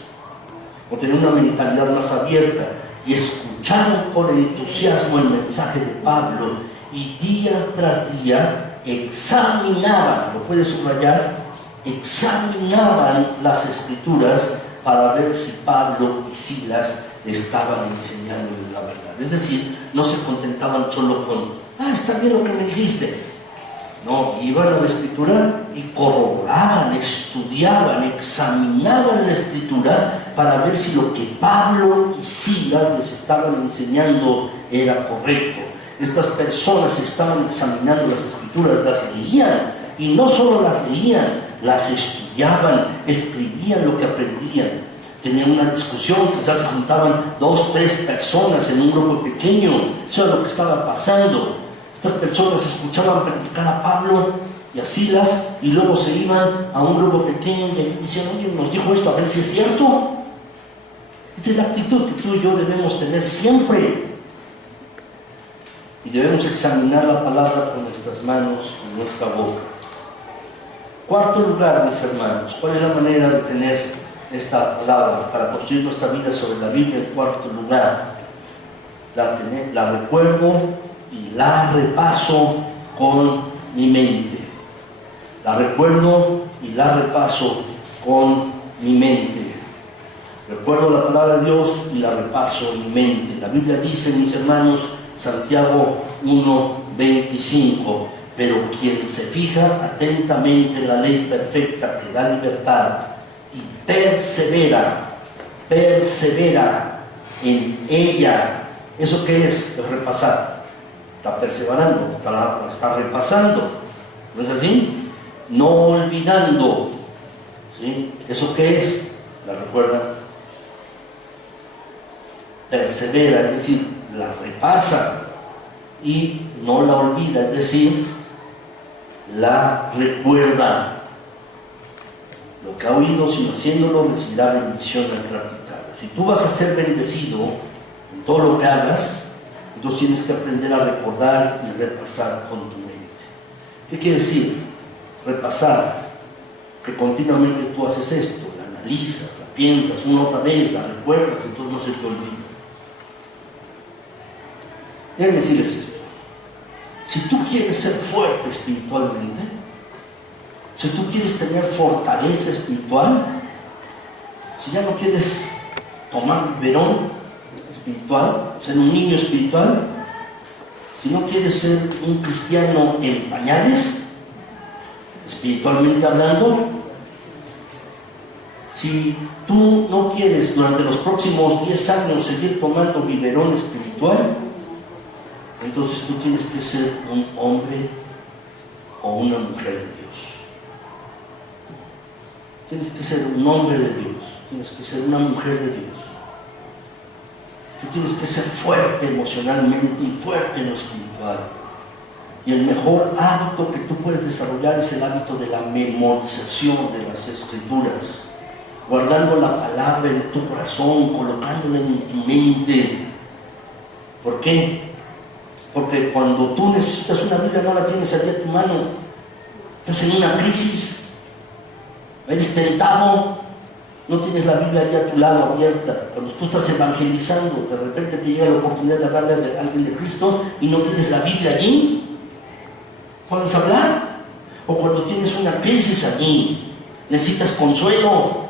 o tenían una mentalidad más abierta, y escucharon con entusiasmo el mensaje de Pablo, y día tras día examinaban, ¿lo puedes subrayar? Examinaban las Escrituras para ver si Pablo y Silas estaban enseñando la verdad. Es decir, no se contentaban solo con, está bien lo que me dijiste. No, iban a la Escritura y corroboraban, estudiaban, examinaban la Escritura para ver si lo que Pablo y Silas les estaban enseñando era correcto. Estas personas estaban examinando las Escrituras, las leían, y no solo las leían, las estudiaban, escribían lo que aprendían. Tenían una discusión, quizás se juntaban 2, 3 personas en un grupo pequeño. Eso es lo que estaba pasando. Estas personas escuchaban predicar a Pablo y a Silas, y luego se iban a un grupo pequeño y ahí decían, oye, nos dijo esto, a ver si es cierto. Esta es la actitud que tú y yo debemos tener siempre. Y debemos examinar la palabra con nuestras manos y nuestra boca. Cuarto lugar, mis hermanos, ¿cuál es la manera de tener esta palabra para construir nuestra vida sobre la Biblia? En cuarto lugar, la recuerdo y la repaso con mi mente. La recuerdo y la repaso con mi mente. Recuerdo la palabra de Dios y la repaso en mi mente. La Biblia dice, mis hermanos, Santiago 1:25, pero quien se fija atentamente en la ley perfecta que da libertad y persevera en ella. ¿Eso qué es? Es repasar. Está perseverando, está repasando. ¿No es así? No olvidando. ¿Sí? ¿Eso qué es? ¿La recuerda? Persevera, es decir, la repasa y no la olvida, es decir, la recuerda. Lo que ha oído, sino haciéndolo, recibirá bendición al practicar. si tú vas a ser bendecido en todo lo que hagas, entonces tienes que aprender a recordar y repasar con tu mente. ¿Qué quiere decir? Repasar, que continuamente tú haces esto, la analizas, la piensas una otra vez, la recuerdas, entonces no se te olvida. Déjenme decirles esto. Si tú quieres ser fuerte espiritualmente, si tú quieres tener fortaleza espiritual, si ya no quieres tomar biberón espiritual, ser un niño espiritual, si no quieres ser un cristiano en pañales, espiritualmente hablando, si tú no quieres durante los próximos 10 años seguir tomando biberón espiritual, entonces tú tienes que ser un hombre o una mujer de Dios. Tienes que ser un hombre de Dios, tienes que ser una mujer de Dios. Tú tienes que ser fuerte emocionalmente y fuerte en lo espiritual. Y el mejor hábito que tú puedes desarrollar es el hábito de la memorización de las Escrituras, guardando la palabra en tu corazón, colocándola en tu mente. ¿Por qué? Porque cuando tú necesitas una Biblia no la tienes allí a tu mano, estás en una crisis, eres tentado, no tienes la Biblia allí a tu lado abierta. Cuando tú estás evangelizando, de repente te llega la oportunidad de hablarle a alguien de Cristo y no tienes la Biblia allí, ¿puedes hablar? O cuando tienes una crisis allí, necesitas consuelo,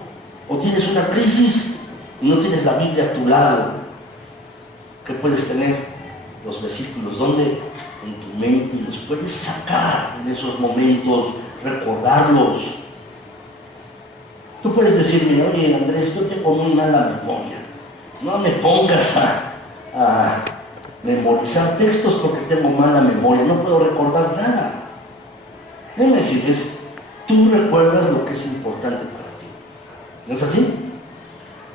o tienes una crisis y no tienes la Biblia a tu lado, ¿qué puedes tener? Los versículos, ¿dónde? En tu mente, y los puedes sacar en esos momentos, recordarlos. Tú puedes decirme, oye Andrés, yo tengo muy mala memoria, no me pongas a memorizar textos porque tengo mala memoria, no puedo recordar nada. Déjame decirles, tú recuerdas lo que es importante para ti, ¿no es así?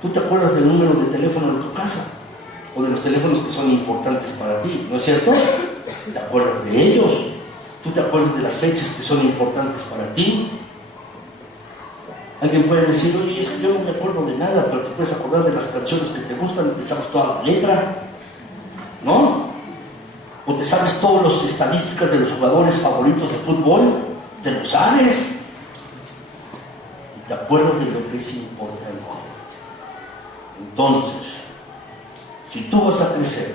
Tú te acuerdas del número de teléfono de tu casa, o de los teléfonos que son importantes para ti, ¿no es cierto? Te acuerdas de ellos, tú te acuerdas de las fechas que son importantes para ti. Alguien puede decir, oye, es que yo no me acuerdo de nada, pero te puedes acordar de las canciones que te gustan y te sabes toda la letra, ¿no? O te sabes todas las estadísticas de los jugadores favoritos de fútbol, te lo sabes. Y te acuerdas de lo que es importante. Entonces, si tú vas a crecer,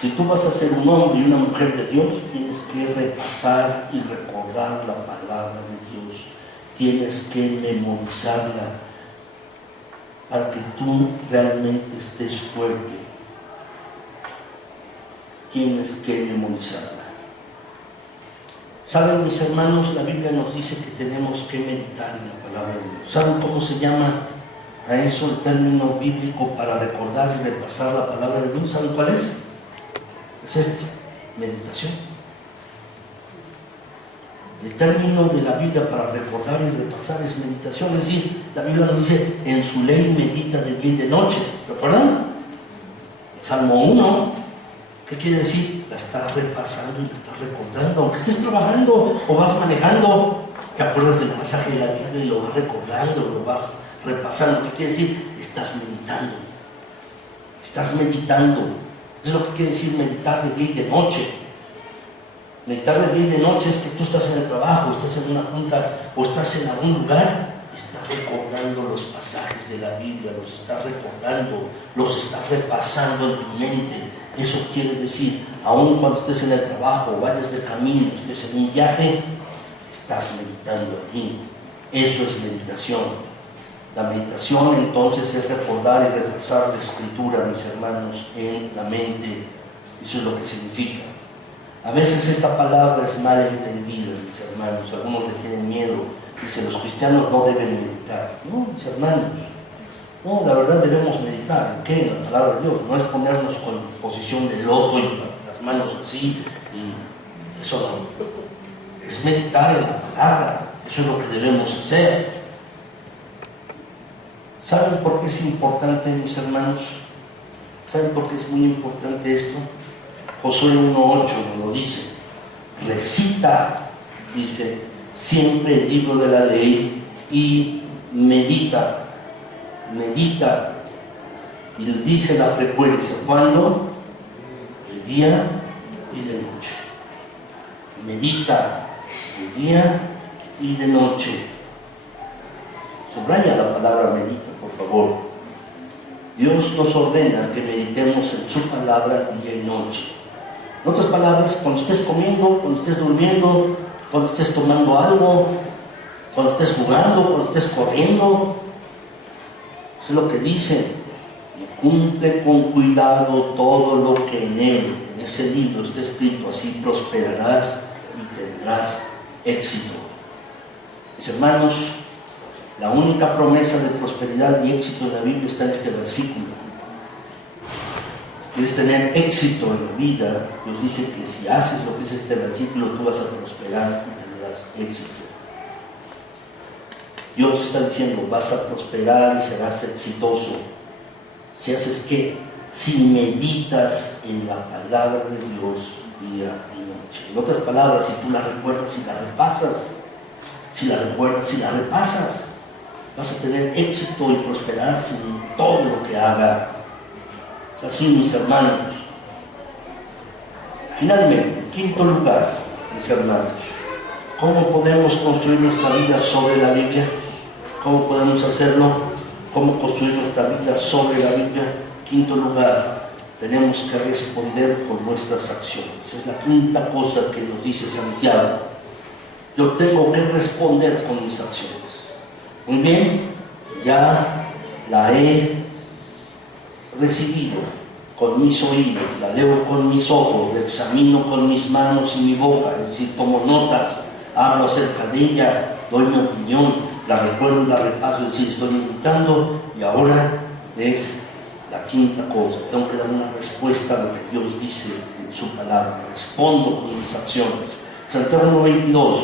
si tú vas a ser un hombre y una mujer de Dios, tienes que repasar y recordar la palabra de Dios. Tienes que memorizarla para que tú realmente estés fuerte. Tienes que memorizarla. ¿Saben, mis hermanos? La Biblia nos dice que tenemos que meditar en la palabra de Dios. ¿Saben cómo se llama a eso el término bíblico para recordar y repasar la palabra de Dios? ¿Saben cuál es? Es este, meditación. El término de la Biblia para recordar y repasar es meditación, es decir, la Biblia nos dice, en su ley medita de día y de noche. ¿Recuerdan? El Salmo 1, ¿qué quiere decir? La estás repasando y la estás recordando, aunque estés trabajando o vas manejando, te acuerdas del pasaje de la Biblia y lo vas recordando, lo vas repasando. ¿Qué quiere decir? Estás meditando. Estás meditando. Es lo que quiere decir meditar de día y de noche. Meditar de día y de noche es que tú estás en el trabajo, estás en una junta o estás en algún lugar, estás recordando los pasajes de la Biblia, los estás recordando, los estás repasando en tu mente. Eso quiere decir, aun cuando estés en el trabajo, vayas de camino, estés en un viaje, estás meditando allí. Eso es meditación. La meditación entonces es recordar y repasar la Escritura, mis hermanos, en la mente. Eso es lo que significa. A veces esta palabra es mal entendida, mis hermanos. Algunos le tienen miedo. Dicen, los cristianos no deben meditar. No, mis hermanos. No, la verdad debemos meditar. ¿En qué? En la palabra de Dios. No es ponernos con posición de loto y las manos así. Y eso no. Es meditar en la palabra. Eso es lo que debemos hacer. ¿Saben por qué es importante, mis hermanos? ¿Saben por qué es muy importante esto? Josué 1:8 nos lo dice. Recita, dice, siempre el libro de la ley y medita Y le dice la frecuencia, ¿cuándo? De día y de noche. Medita de día y de noche. Subraya la palabra medita, por favor. Dios nos ordena que meditemos en su palabra día y noche. En otras palabras, cuando estés comiendo, cuando estés durmiendo, cuando estés tomando algo, cuando estés jugando, cuando estés corriendo, eso es lo que dice. Y cumple con cuidado todo lo que en él, en ese libro está escrito, así prosperarás y tendrás éxito. Mis hermanos, la única promesa de prosperidad y éxito en la Biblia está en este versículo. Si quieres tener éxito en la vida, Dios dice que si haces lo que es este versículo, tú vas a prosperar y tendrás éxito. Dios está diciendo, vas a prosperar y serás exitoso. Si haces ¿qué? Si meditas en la palabra de Dios día y noche. En otras palabras, si tú la recuerdas y la repasas, si la recuerdas y la repasas, vas a tener éxito y prosperar en todo lo que haga. Así, mis hermanos. Finalmente, en quinto lugar, mis hermanos, ¿cómo podemos construir nuestra vida sobre la Biblia? ¿Cómo podemos hacerlo? ¿Cómo construir nuestra vida sobre la Biblia? Quinto lugar, tenemos que responder con nuestras acciones. Es la quinta cosa que nos dice Santiago. Yo tengo que responder con mis acciones. Muy bien, ya la he recibido con mis oídos, la leo con mis ojos, la examino con mis manos y mi boca, es decir, tomo notas, hablo acerca de ella, doy mi opinión, la recuerdo, la repaso, es decir, estoy meditando, y ahora es la quinta cosa, tengo que dar una respuesta a lo que Dios dice en su palabra, respondo con mis acciones. Santiago 1:22,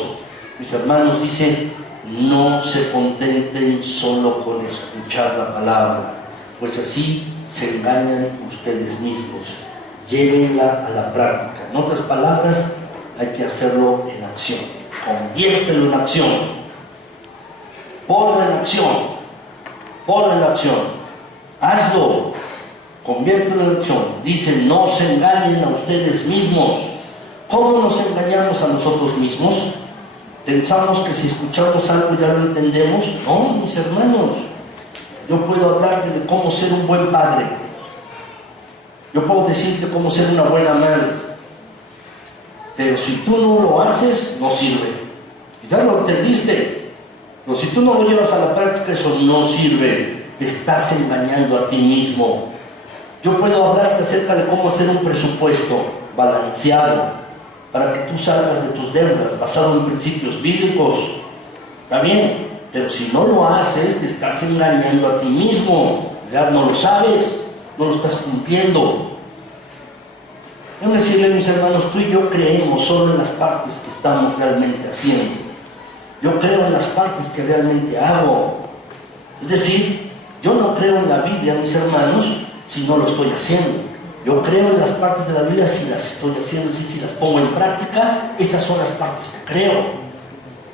mis hermanos, dice, no se contenten solo con escuchar la palabra, pues así se engañan ustedes mismos. Llévenla a la práctica. En otras palabras, hay que hacerlo en acción. Conviértelo en acción. Ponlo en acción. Ponlo en acción. Hazlo. Conviértelo en acción. Dice, no se engañen a ustedes mismos. ¿Cómo nos engañamos a nosotros mismos? Pensamos que si escuchamos algo ya lo entendemos. No, mis hermanos. Yo puedo hablarte de cómo ser un buen padre. Yo puedo decirte cómo ser una buena madre. Pero si tú no lo haces, no sirve. Quizás lo entendiste, pero si tú no lo llevas a la práctica, eso no sirve. Te estás engañando a ti mismo. Yo puedo hablarte acerca de cómo hacer un presupuesto balanceado para que tú salgas de tus deudas, basado en principios bíblicos. Está bien. Pero si no lo haces, te estás engañando a ti mismo. Ya no lo sabes, no lo estás cumpliendo. Déjame decirle, mis hermanos, tú y yo creemos solo en las partes que estamos realmente haciendo. Yo creo en las partes que realmente hago. Es decir, yo no creo en la Biblia, mis hermanos, si no lo estoy haciendo. Yo creo en las partes de la Biblia si las estoy haciendo, si las pongo en práctica. Esas son las partes que creo.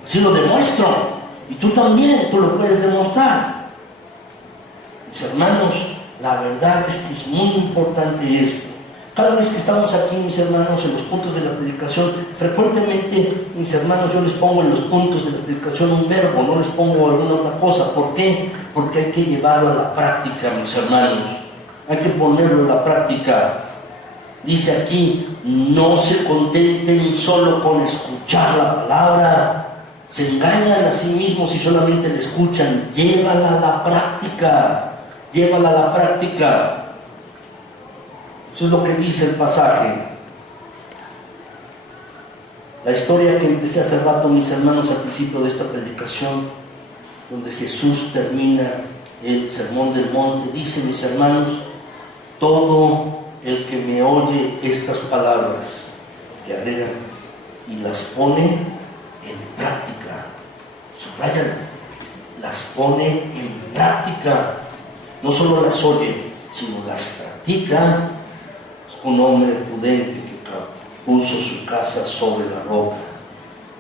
Así lo demuestro. Y tú también, tú lo puedes demostrar. Mis hermanos, la verdad es que es muy importante esto. Cada vez que estamos aquí, mis hermanos, en los puntos de la predicación, frecuentemente, mis hermanos, yo les pongo en los puntos de la predicación un verbo, no les pongo alguna otra cosa. ¿Por qué? Porque hay que llevarlo a la práctica, mis hermanos. Hay que ponerlo en la práctica. Dice aquí, no se contenten solo con escuchar la palabra. Se engañan a sí mismos si solamente la escuchan. Llévala a la práctica. Llévala a la práctica. Eso es lo que dice el pasaje. La historia que empecé hace rato, mis hermanos, al principio de esta predicación, donde Jesús termina el sermón del monte, dice, mis hermanos, todo el que me oye estas palabras, que agrega y las pone en práctica, subrayan, las pone en práctica, no solo las oye, sino las practica. Es un hombre prudente que puso su casa sobre la roca.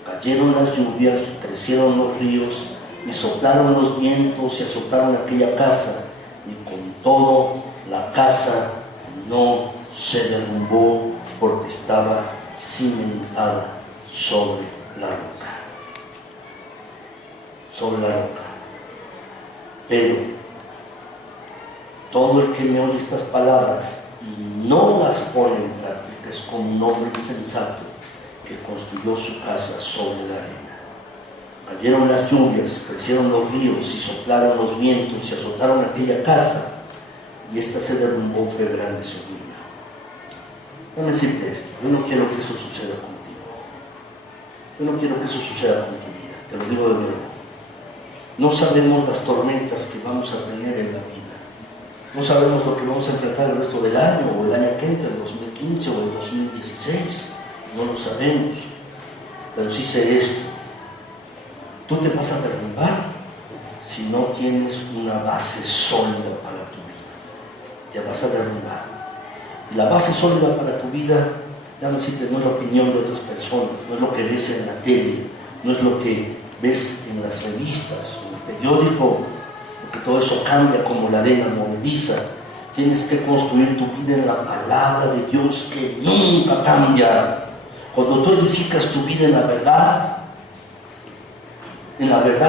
Cayeron las lluvias, crecieron los ríos y soplaron los vientos y azotaron aquella casa, y con todo la casa no se derrumbó porque estaba cimentada sobre la roca. Sobre la roca. Pero todo el que me oye estas palabras y no las pone en práctica es como un hombre insensato que construyó su casa sobre la arena. Cayeron las lluvias, crecieron los ríos y soplaron los vientos y azotaron aquella casa, y ésta se derrumbó, fue grande su ruina. Déjame decirte esto, yo no quiero que eso suceda contigo. Yo no quiero que eso suceda con tu vida, te lo digo de nuevo. No sabemos las tormentas que vamos a tener en la vida. No sabemos lo que vamos a enfrentar el resto del año, o el año que entra, el 2015 o el 2016. No lo sabemos. Pero sí sé esto. Tú te vas a derrumbar si no tienes una base sólida para tu vida. Te vas a derrumbar. Y la base sólida para tu vida, déjame decirte, no es la opinión de otras personas, no es lo que ves en la tele, no es lo que ves en las revistas o en el periódico, porque todo eso cambia como la arena movediza. Tienes que construir tu vida en la palabra de Dios, que nunca cambia. Cuando tú edificas tu vida en la verdad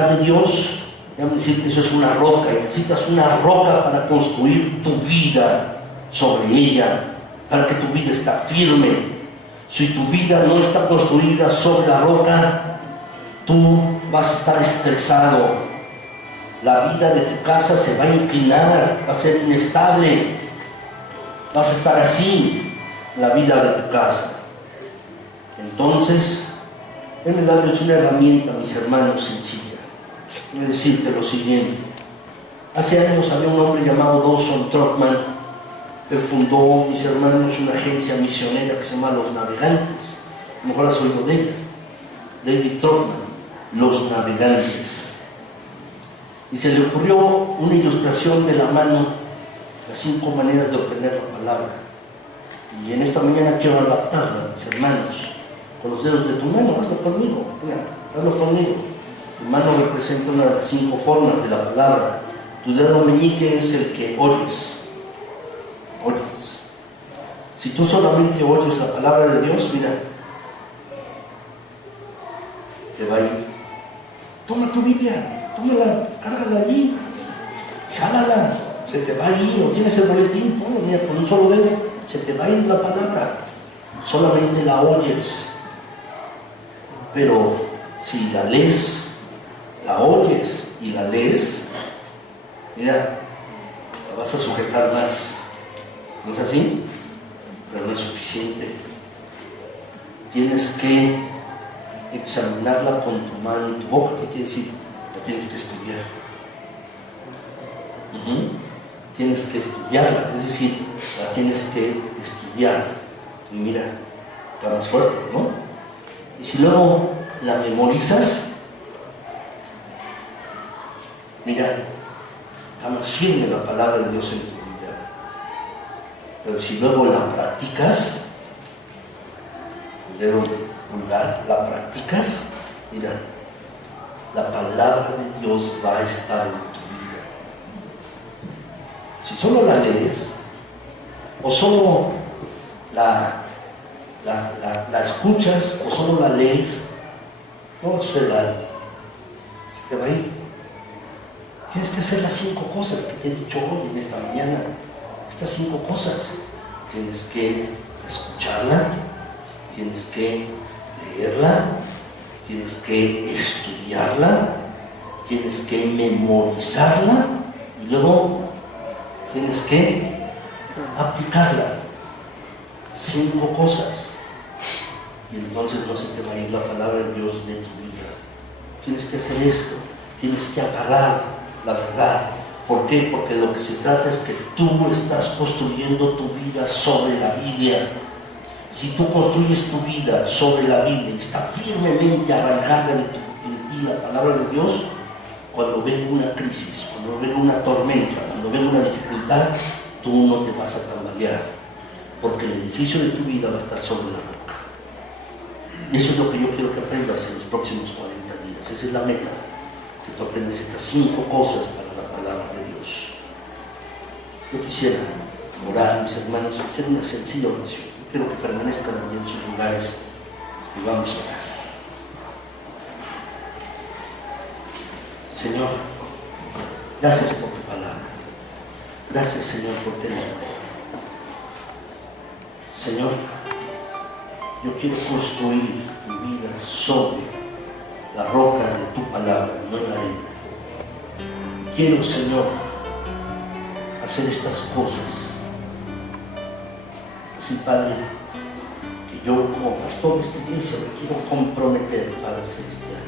de Dios, déjame decirte, eso es una roca, y necesitas una roca para construir tu vida sobre ella, para que tu vida esté firme. Si tu vida no está construida sobre la roca, tú vas a estar estresado. La vida de tu casa se va a inclinar, va a ser inestable. Vas a estar así, la vida de tu casa. Entonces, déjenme darles una herramienta, mis hermanos, sencilla. Voy a decirte lo siguiente. Hace años había un hombre llamado Dawson Trotman. Él fundó, mis hermanos, una agencia misionera que se llama Los Navegantes. A lo mejor has oído de él. David Trotman, Los Navegantes. Y se le ocurrió una ilustración de la mano, las 5 maneras de obtener la palabra. Y en esta mañana quiero adaptarla, mis hermanos, con los dedos de tu mano. Hazlo conmigo, hazlo conmigo. Tu mano representa una de las 5 formas de la palabra. Tu dedo meñique es el que oyes. Oyes. Si tú solamente oyes la palabra de Dios, mira, te va a ir. Toma tu Biblia, tómala, cárgala allí, jálala, se te va a ir. O tienes el boletín, mira, con un solo dedo, se te va a ir la palabra. Solamente la oyes. Pero si la lees, la oyes y la lees, mira, la vas a sujetar más. ¿No es así? Pero no es suficiente. Tienes que examinarla con tu mano y tu boca. ¿Qué quiere decir? La tienes que estudiar. Tienes que estudiarla, es decir, la tienes que estudiar. Y mira, está más fuerte, ¿no? Y si luego la memorizas, mira, está más firme la palabra de Dios en tu vida. Pero si luego la practicas, el dedo pulgar, la practicas, mira, la palabra de Dios va a estar en tu vida. Si solo la lees, o solo la escuchas, o solo la lees, no va a suceder algo. Se te va a ir. Tienes que hacer las 5 cosas que te he dicho hoy en esta mañana. Estas 5 cosas. Tienes que escucharla, tienes que leerla, tienes que estudiarla, tienes que memorizarla y luego tienes que aplicarla. 5 cosas. Y entonces no se te va a ir la palabra de Dios de tu vida. Tienes que hacer esto, tienes que agarrar la verdad. ¿Por qué? Porque lo que se trata es que tú estás construyendo tu vida sobre la Biblia. Si tú construyes tu vida sobre la Biblia y está firmemente arraigada en ti la palabra de Dios, cuando venga una crisis, cuando venga una tormenta, cuando venga una dificultad, tú no te vas a tambalear, porque el edificio de tu vida va a estar sobre la roca. Y eso es lo que yo quiero que aprendas en los próximos 40 días. Esa es la meta, que tú aprendas estas 5 cosas para la palabra de Dios. Yo quisiera orar, mis hermanos, hacer una sencilla oración. Quiero que permanezcan allí en sus lugares y vamos a orar. Señor, gracias por tu palabra. Gracias, Señor, porque eres bueno. Señor, yo quiero construir mi vida sobre la roca de tu palabra, no en la arena. Quiero, Señor, hacer estas cosas. Así, Padre, que yo como pastor de esta iglesia me quiero comprometer, Padre Celestial,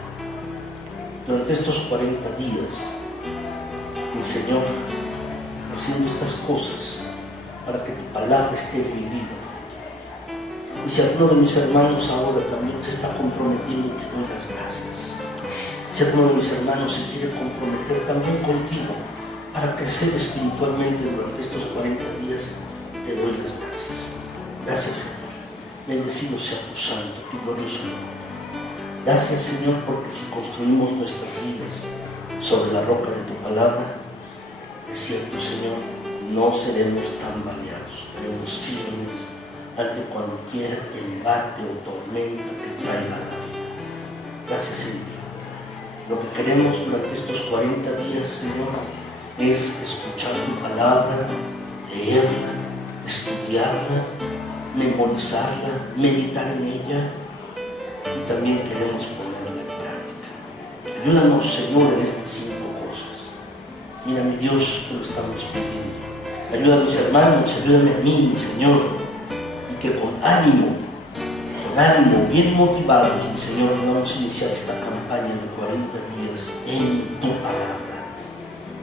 durante estos 40 días, mi Señor, haciendo estas cosas para que tu palabra esté en mi vida. Y si alguno de mis hermanos ahora también se está comprometiendo, te doy las gracias. Si alguno de mis hermanos se quiere comprometer también contigo para crecer espiritualmente durante estos 40 días, te doy las gracias. Gracias, Señor. Bendecido sea tu santo, tu glorioso nombre. Gracias, Señor, porque si construimos nuestras vidas sobre la roca de tu palabra, es cierto, Señor, no seremos tambaleados, seremos firmes ante cualquier embate o tormenta que traiga la vida. Gracias, Señor. Lo que queremos durante estos 40 días, Señor, es escuchar tu palabra, leerla, estudiarla, memorizarla, meditar en ella, y también queremos ponerla en práctica. Ayúdanos, Señor, en estas 5 cosas. Mira, mi Dios, te lo estamos pidiendo. Ayuda a mis hermanos, ayúdame a mí, mi Señor, y que con ánimo, bien motivados, mi Señor, podamos iniciar esta campaña de 40 días en tu palabra.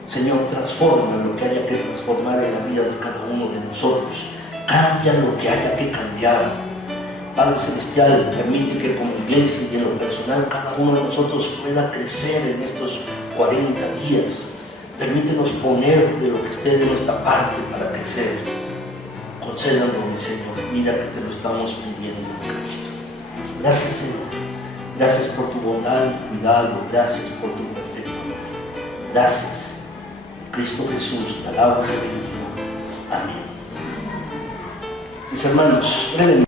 Señor, transforma lo que haya que transformar en la vida de cada uno de nosotros. Cambia lo que haya que cambiar. Padre Celestial, permite que como iglesia y en lo personal cada uno de nosotros pueda crecer en estos 40 días. Permítenos poner de lo que esté de nuestra parte para crecer. Concédanos, mi Señor, mira que te lo estamos pidiendo en Cristo. Gracias, Señor. Gracias por tu bondad y cuidado. Gracias por tu perfecto amor. Gracias. Cristo Jesús, te alabo y te bendigo. Amén. Mis hermanos, brevemente.